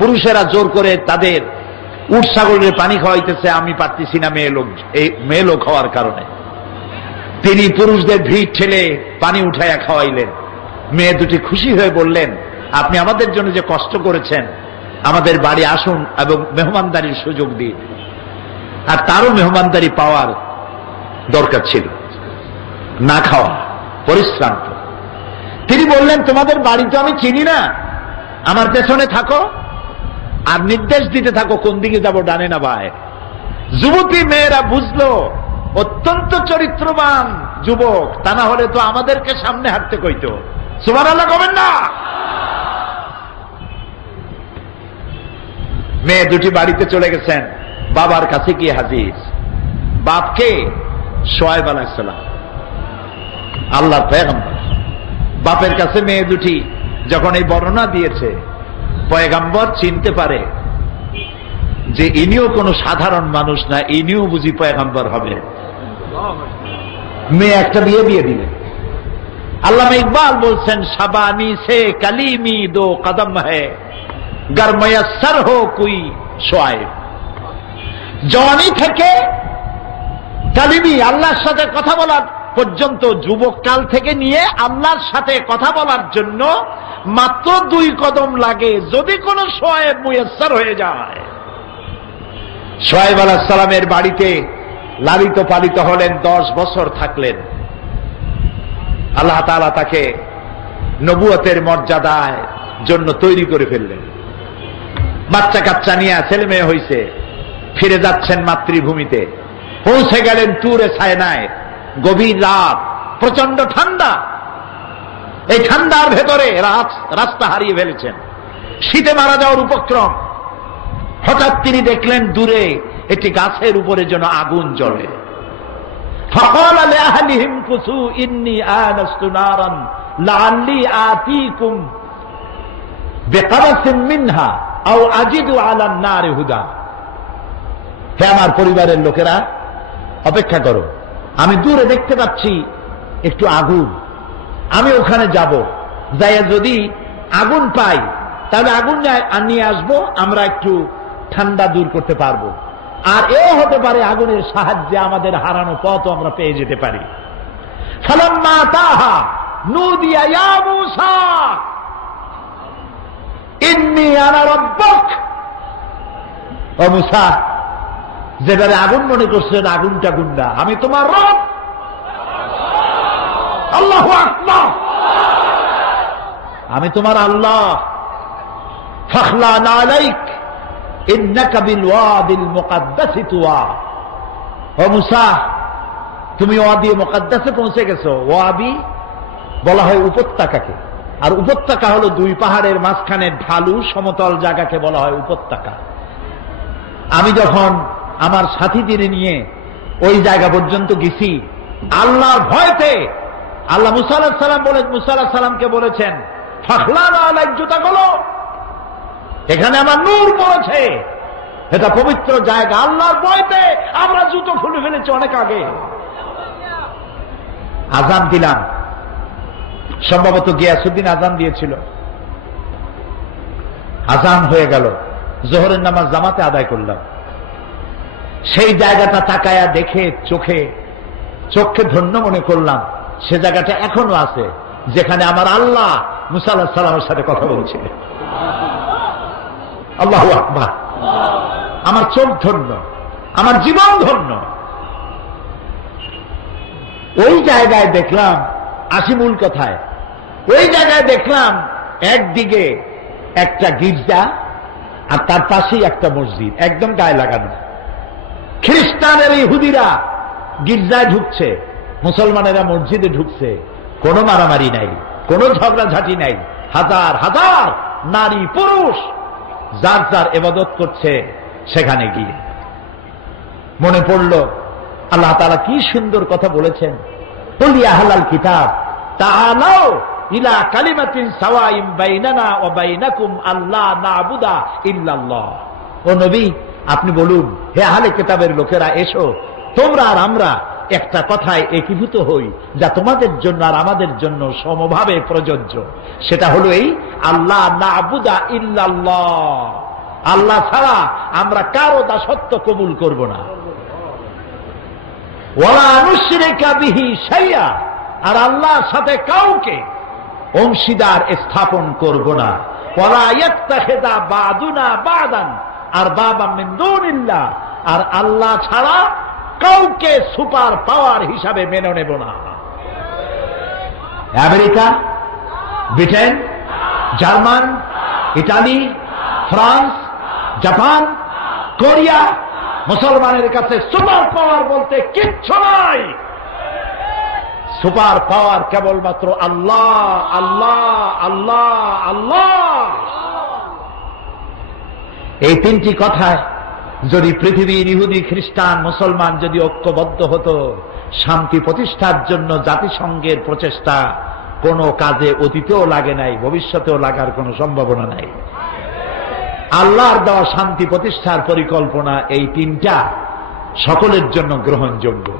পুরুষেরা জোর করে তাদের উট ছাগলের পানি খাওয়াইতেছে, আমি পারতেছি না মেয়ে লোক হওয়ার কারণে। তিনি পুরুষদের ভিড় ঠেলে পানি উঠাইয়া খাওয়াইলেন। মেয়ে দুটি খুশি হয়ে বললেন, আপনি আমাদের জন্য যে কষ্ট করেছেন, আমাদের বাড়ি আসুন এবং মেহমানদারির সুযোগ দিন। আর তারও মেহমানদারি পাওয়ার দরকার ছিল, না খাওয়া, পরিশ্রান্ত। তিনি বললেন, তোমাদের বাড়ি তো আমি চিনি না, আমার পেছনে থাকো আর নির্দেশ দিতে থাকো কোন দিকে যাব, ডানে না বায়ে। যুবতী মেয়েরা বুঝলো অত্যন্ত চরিত্রবান যুবক, তা না হলে তো আমাদেরকে সামনে হাঁটতে কইতো। সুবহানাল্লাহ কবেন না? মেয়ে দুটি বাড়িতে চলে গেছেন, বাবার কাছে গিয়ে হাজির। বাপকে শুআয়ব আলাইহিস সালাম, আল্লাহর পয়গম্বর। বাপের কাছে মেয়ে দুটি যখন এই বর্ণনা দিয়েছে, পয়গম্বর চিনতে পারে যে ইনিও কোনো সাধারণ মানুষ না, ইনিও বুঝি পয়গম্বর হবে। মেয়ে একটা বিয়ে দিয়ে দিলেন। আল্লামা ইকবাল বলছেন, শাবানি সে কালিমি দো কদম হ্যায় গর ময়স্সর হো কুই শুআয়ব। জওয়ানি থেকে কালিমি, আল্লাহর সাথে কথা বলার পর্যন্ত, যুবক কাল থেকে নিয়ে আল্লাহর সাথে কথা বলার জন্য মাত্র 2 কদম লাগে, যদি কোনো শুআয়ব মুয়াসসার হয়ে যায়। শুআয়ব আলাইহিস সালামের বাড়িতে লালিত পালিত হলেন, 10 বছর থাকলেন। আল্লাহ তাআলা তাকে নবুয়তের মর্যাদার জন্য তৈরি করে ফেললেন। বাচ্চা কাচ্চা নিয়ে ছেলে মেয়ে হয়েছে, ফিরে যাচ্ছেন মাতৃভূমিতে। পৌঁছে গেলেন তুরে সায়নায়। গভীর রাত, প্রচন্ড ঠান্ডা। এই ঠান্ডার ভেতরে রাস্তা হারিয়ে ফেলেছেন, শীতে মারা যাওয়ার উপক্রম। হঠাৎ তিনি দেখলেন দূরে একটি গাছের উপরে যেন আগুন জ্বলে। فقال لأهلهم كثوا إني آنست نارا لعلي آتيكم بقبس منها أو أجد على النار هدى। হে আমার পরিবারের লোকেরা, অপেক্ষা করো, আমি দূরে দেখতে পাচ্ছি একটু আগুন, আমি ওখানে যাব, যাই যদি আগুন পাই তাহলে আগুন নিয়ে আসবো, আমরা একটু ঠান্ডা দূর করতে পারবো। আর এও হতে পারে আগুনের সাহায্যে আমাদের হারানো পথ আমরা পেয়ে যেতে পারি। ফালাম্মা তাহা নুদিয়া ইয়া মূসা ইন্নী আনা রাব্বুক। ও মূসা, যেবারে আগুন মনে করছেন আগুনটা গুন্ডা, আমি তোমার রব। আল্লাহু আকবার, আমি তোমার আল্লাহ। ফাখলা আলাইক ইন্নাকা বিল ওয়াদিল মুকাদ্দাসি তুয়া। ও মূসা, তুমি ওয়াদি মুকাদ্দাসে পৌঁছে গেছো। ওয়াদি বলা হয় উপত্যকাকে, আর উপত্যকা হলো 2 পাহাড়ের মাঝখানে ঢালু সমতল জায়গাকে বলা হয় উপত্যকা। আমি যখন আমার সাথীদের নিয়ে ওই জায়গা পর্যন্ত গেছি, আল্লাহর ভয়তে আল্লাহ মুসা আলাইহিস সালাম মুসা আলাইহিস সালামকে বলেছেন, ফাখলানা আলাইক, জুতাগুলো, এখানে আমার নূর পড়েছে, এটা পবিত্র জায়গা। আল্লাহর ভয়তে আমরা জুতো খুলে ফেলেছি অনেক আগে। আজান দিলাম, সম্ভবত গিয়াসউদ্দিন আজান দিয়েছিল। আজান হয়ে গেল, জোহরের নামাজ জামাতে আদায় করলাম। সেই জায়গাটা তাকায়া দেখে চোখকে ধন্য মনে করলাম, সে জায়গাটা এখনো আছে যেখানে আমার আল্লাহ মুসা আলাইহিস সালামের সাথে কথা বলছিল। আল্লাহু আকবার, আমার চোখ ধন্য, আমার জীবন ধন্য। ওই জায়গায় দেখলাম, আসি মূল কথায়, ওই জায়গায় দেখলাম একদিকে একটা গির্জা আর তার পাশেই একটা মসজিদ, একদম গায়ে লাগানো। খ্রিস্টানের ইহুদিরা গির্জায় ঢুকছে, মুসলমানেরা মসজিদে ঢুকছে। কোনো মারামারি নাই, কোনো ঝগড়াঝাটি নাই। হাজার হাজার নারী পুরুষ যার যার ইবাদত করছে। সেখানে গিয়ে মনে পড়ল আল্লাহ তাআলা কি সুন্দর কথা বলেছেন, কুল ইয়া আহলাল কিতাব তাআলাউ ইলা কালিমাতিন সাওয়াইন বাইনানা ওয়া বাইনাকুম আল্লা না'বুদা ইল্লাল্লাহ। ও নবী, আপনি বলুন, হে আহলে কিতাবের লোকেরা, এসো, তোমরা আর আমরা একটা কথায় একীভূত হই, যা তোমাদের জন্য আর আমাদের জন্য সমভাবে প্রযোজ্য। সেটা হলো এই, আল্লাহ না'বুদা ইল্লাল্লাহ, আল্লাহ ছাড়া আমরা কারো দাসত্ব কবুল করব না। ওয়ালা নুশরিকা বিহি শাইআ, আর আল্লাহর সাথে কাউকে অংশীদার স্থাপন করব না। ওয়ালা ইয়াত্তাখিযা বা'দুনা বা'দান আরবাবাম মিন দুনিল্লাহ, আর আল্লাহ ছাড়া কাউকে সুপার পাওয়ার হিসাবে মেনে নেব না। America Britain, German, Italy, France, Japan, Korea. মুসলমানের কাছে সুপার পাওয়ার বলতে কিচ্ছু নাই। সুপার পাওয়ার কেবলমাত্র আল্লাহ, আল্লাহ, আল্লাহ, আল্লাহ। এই তিনটি কথায় যদি পৃথিবীর ইহুদি, খ্রিস্টান, মুসলমান যদি ঐক্যবদ্ধ হতো, শান্তি প্রতিষ্ঠার জন্য জাতিসংঘের প্রচেষ্টা কোনো কাজে অতীতেও লাগে নাই, ভবিষ্যতেও লাগার কোনো সম্ভাবনা নাই। আল্লাহর দেওয়া শান্তি প্রতিষ্ঠার পরিকল্পনা এই তিনটা সকলের জন্য গ্রহণযোগ্য।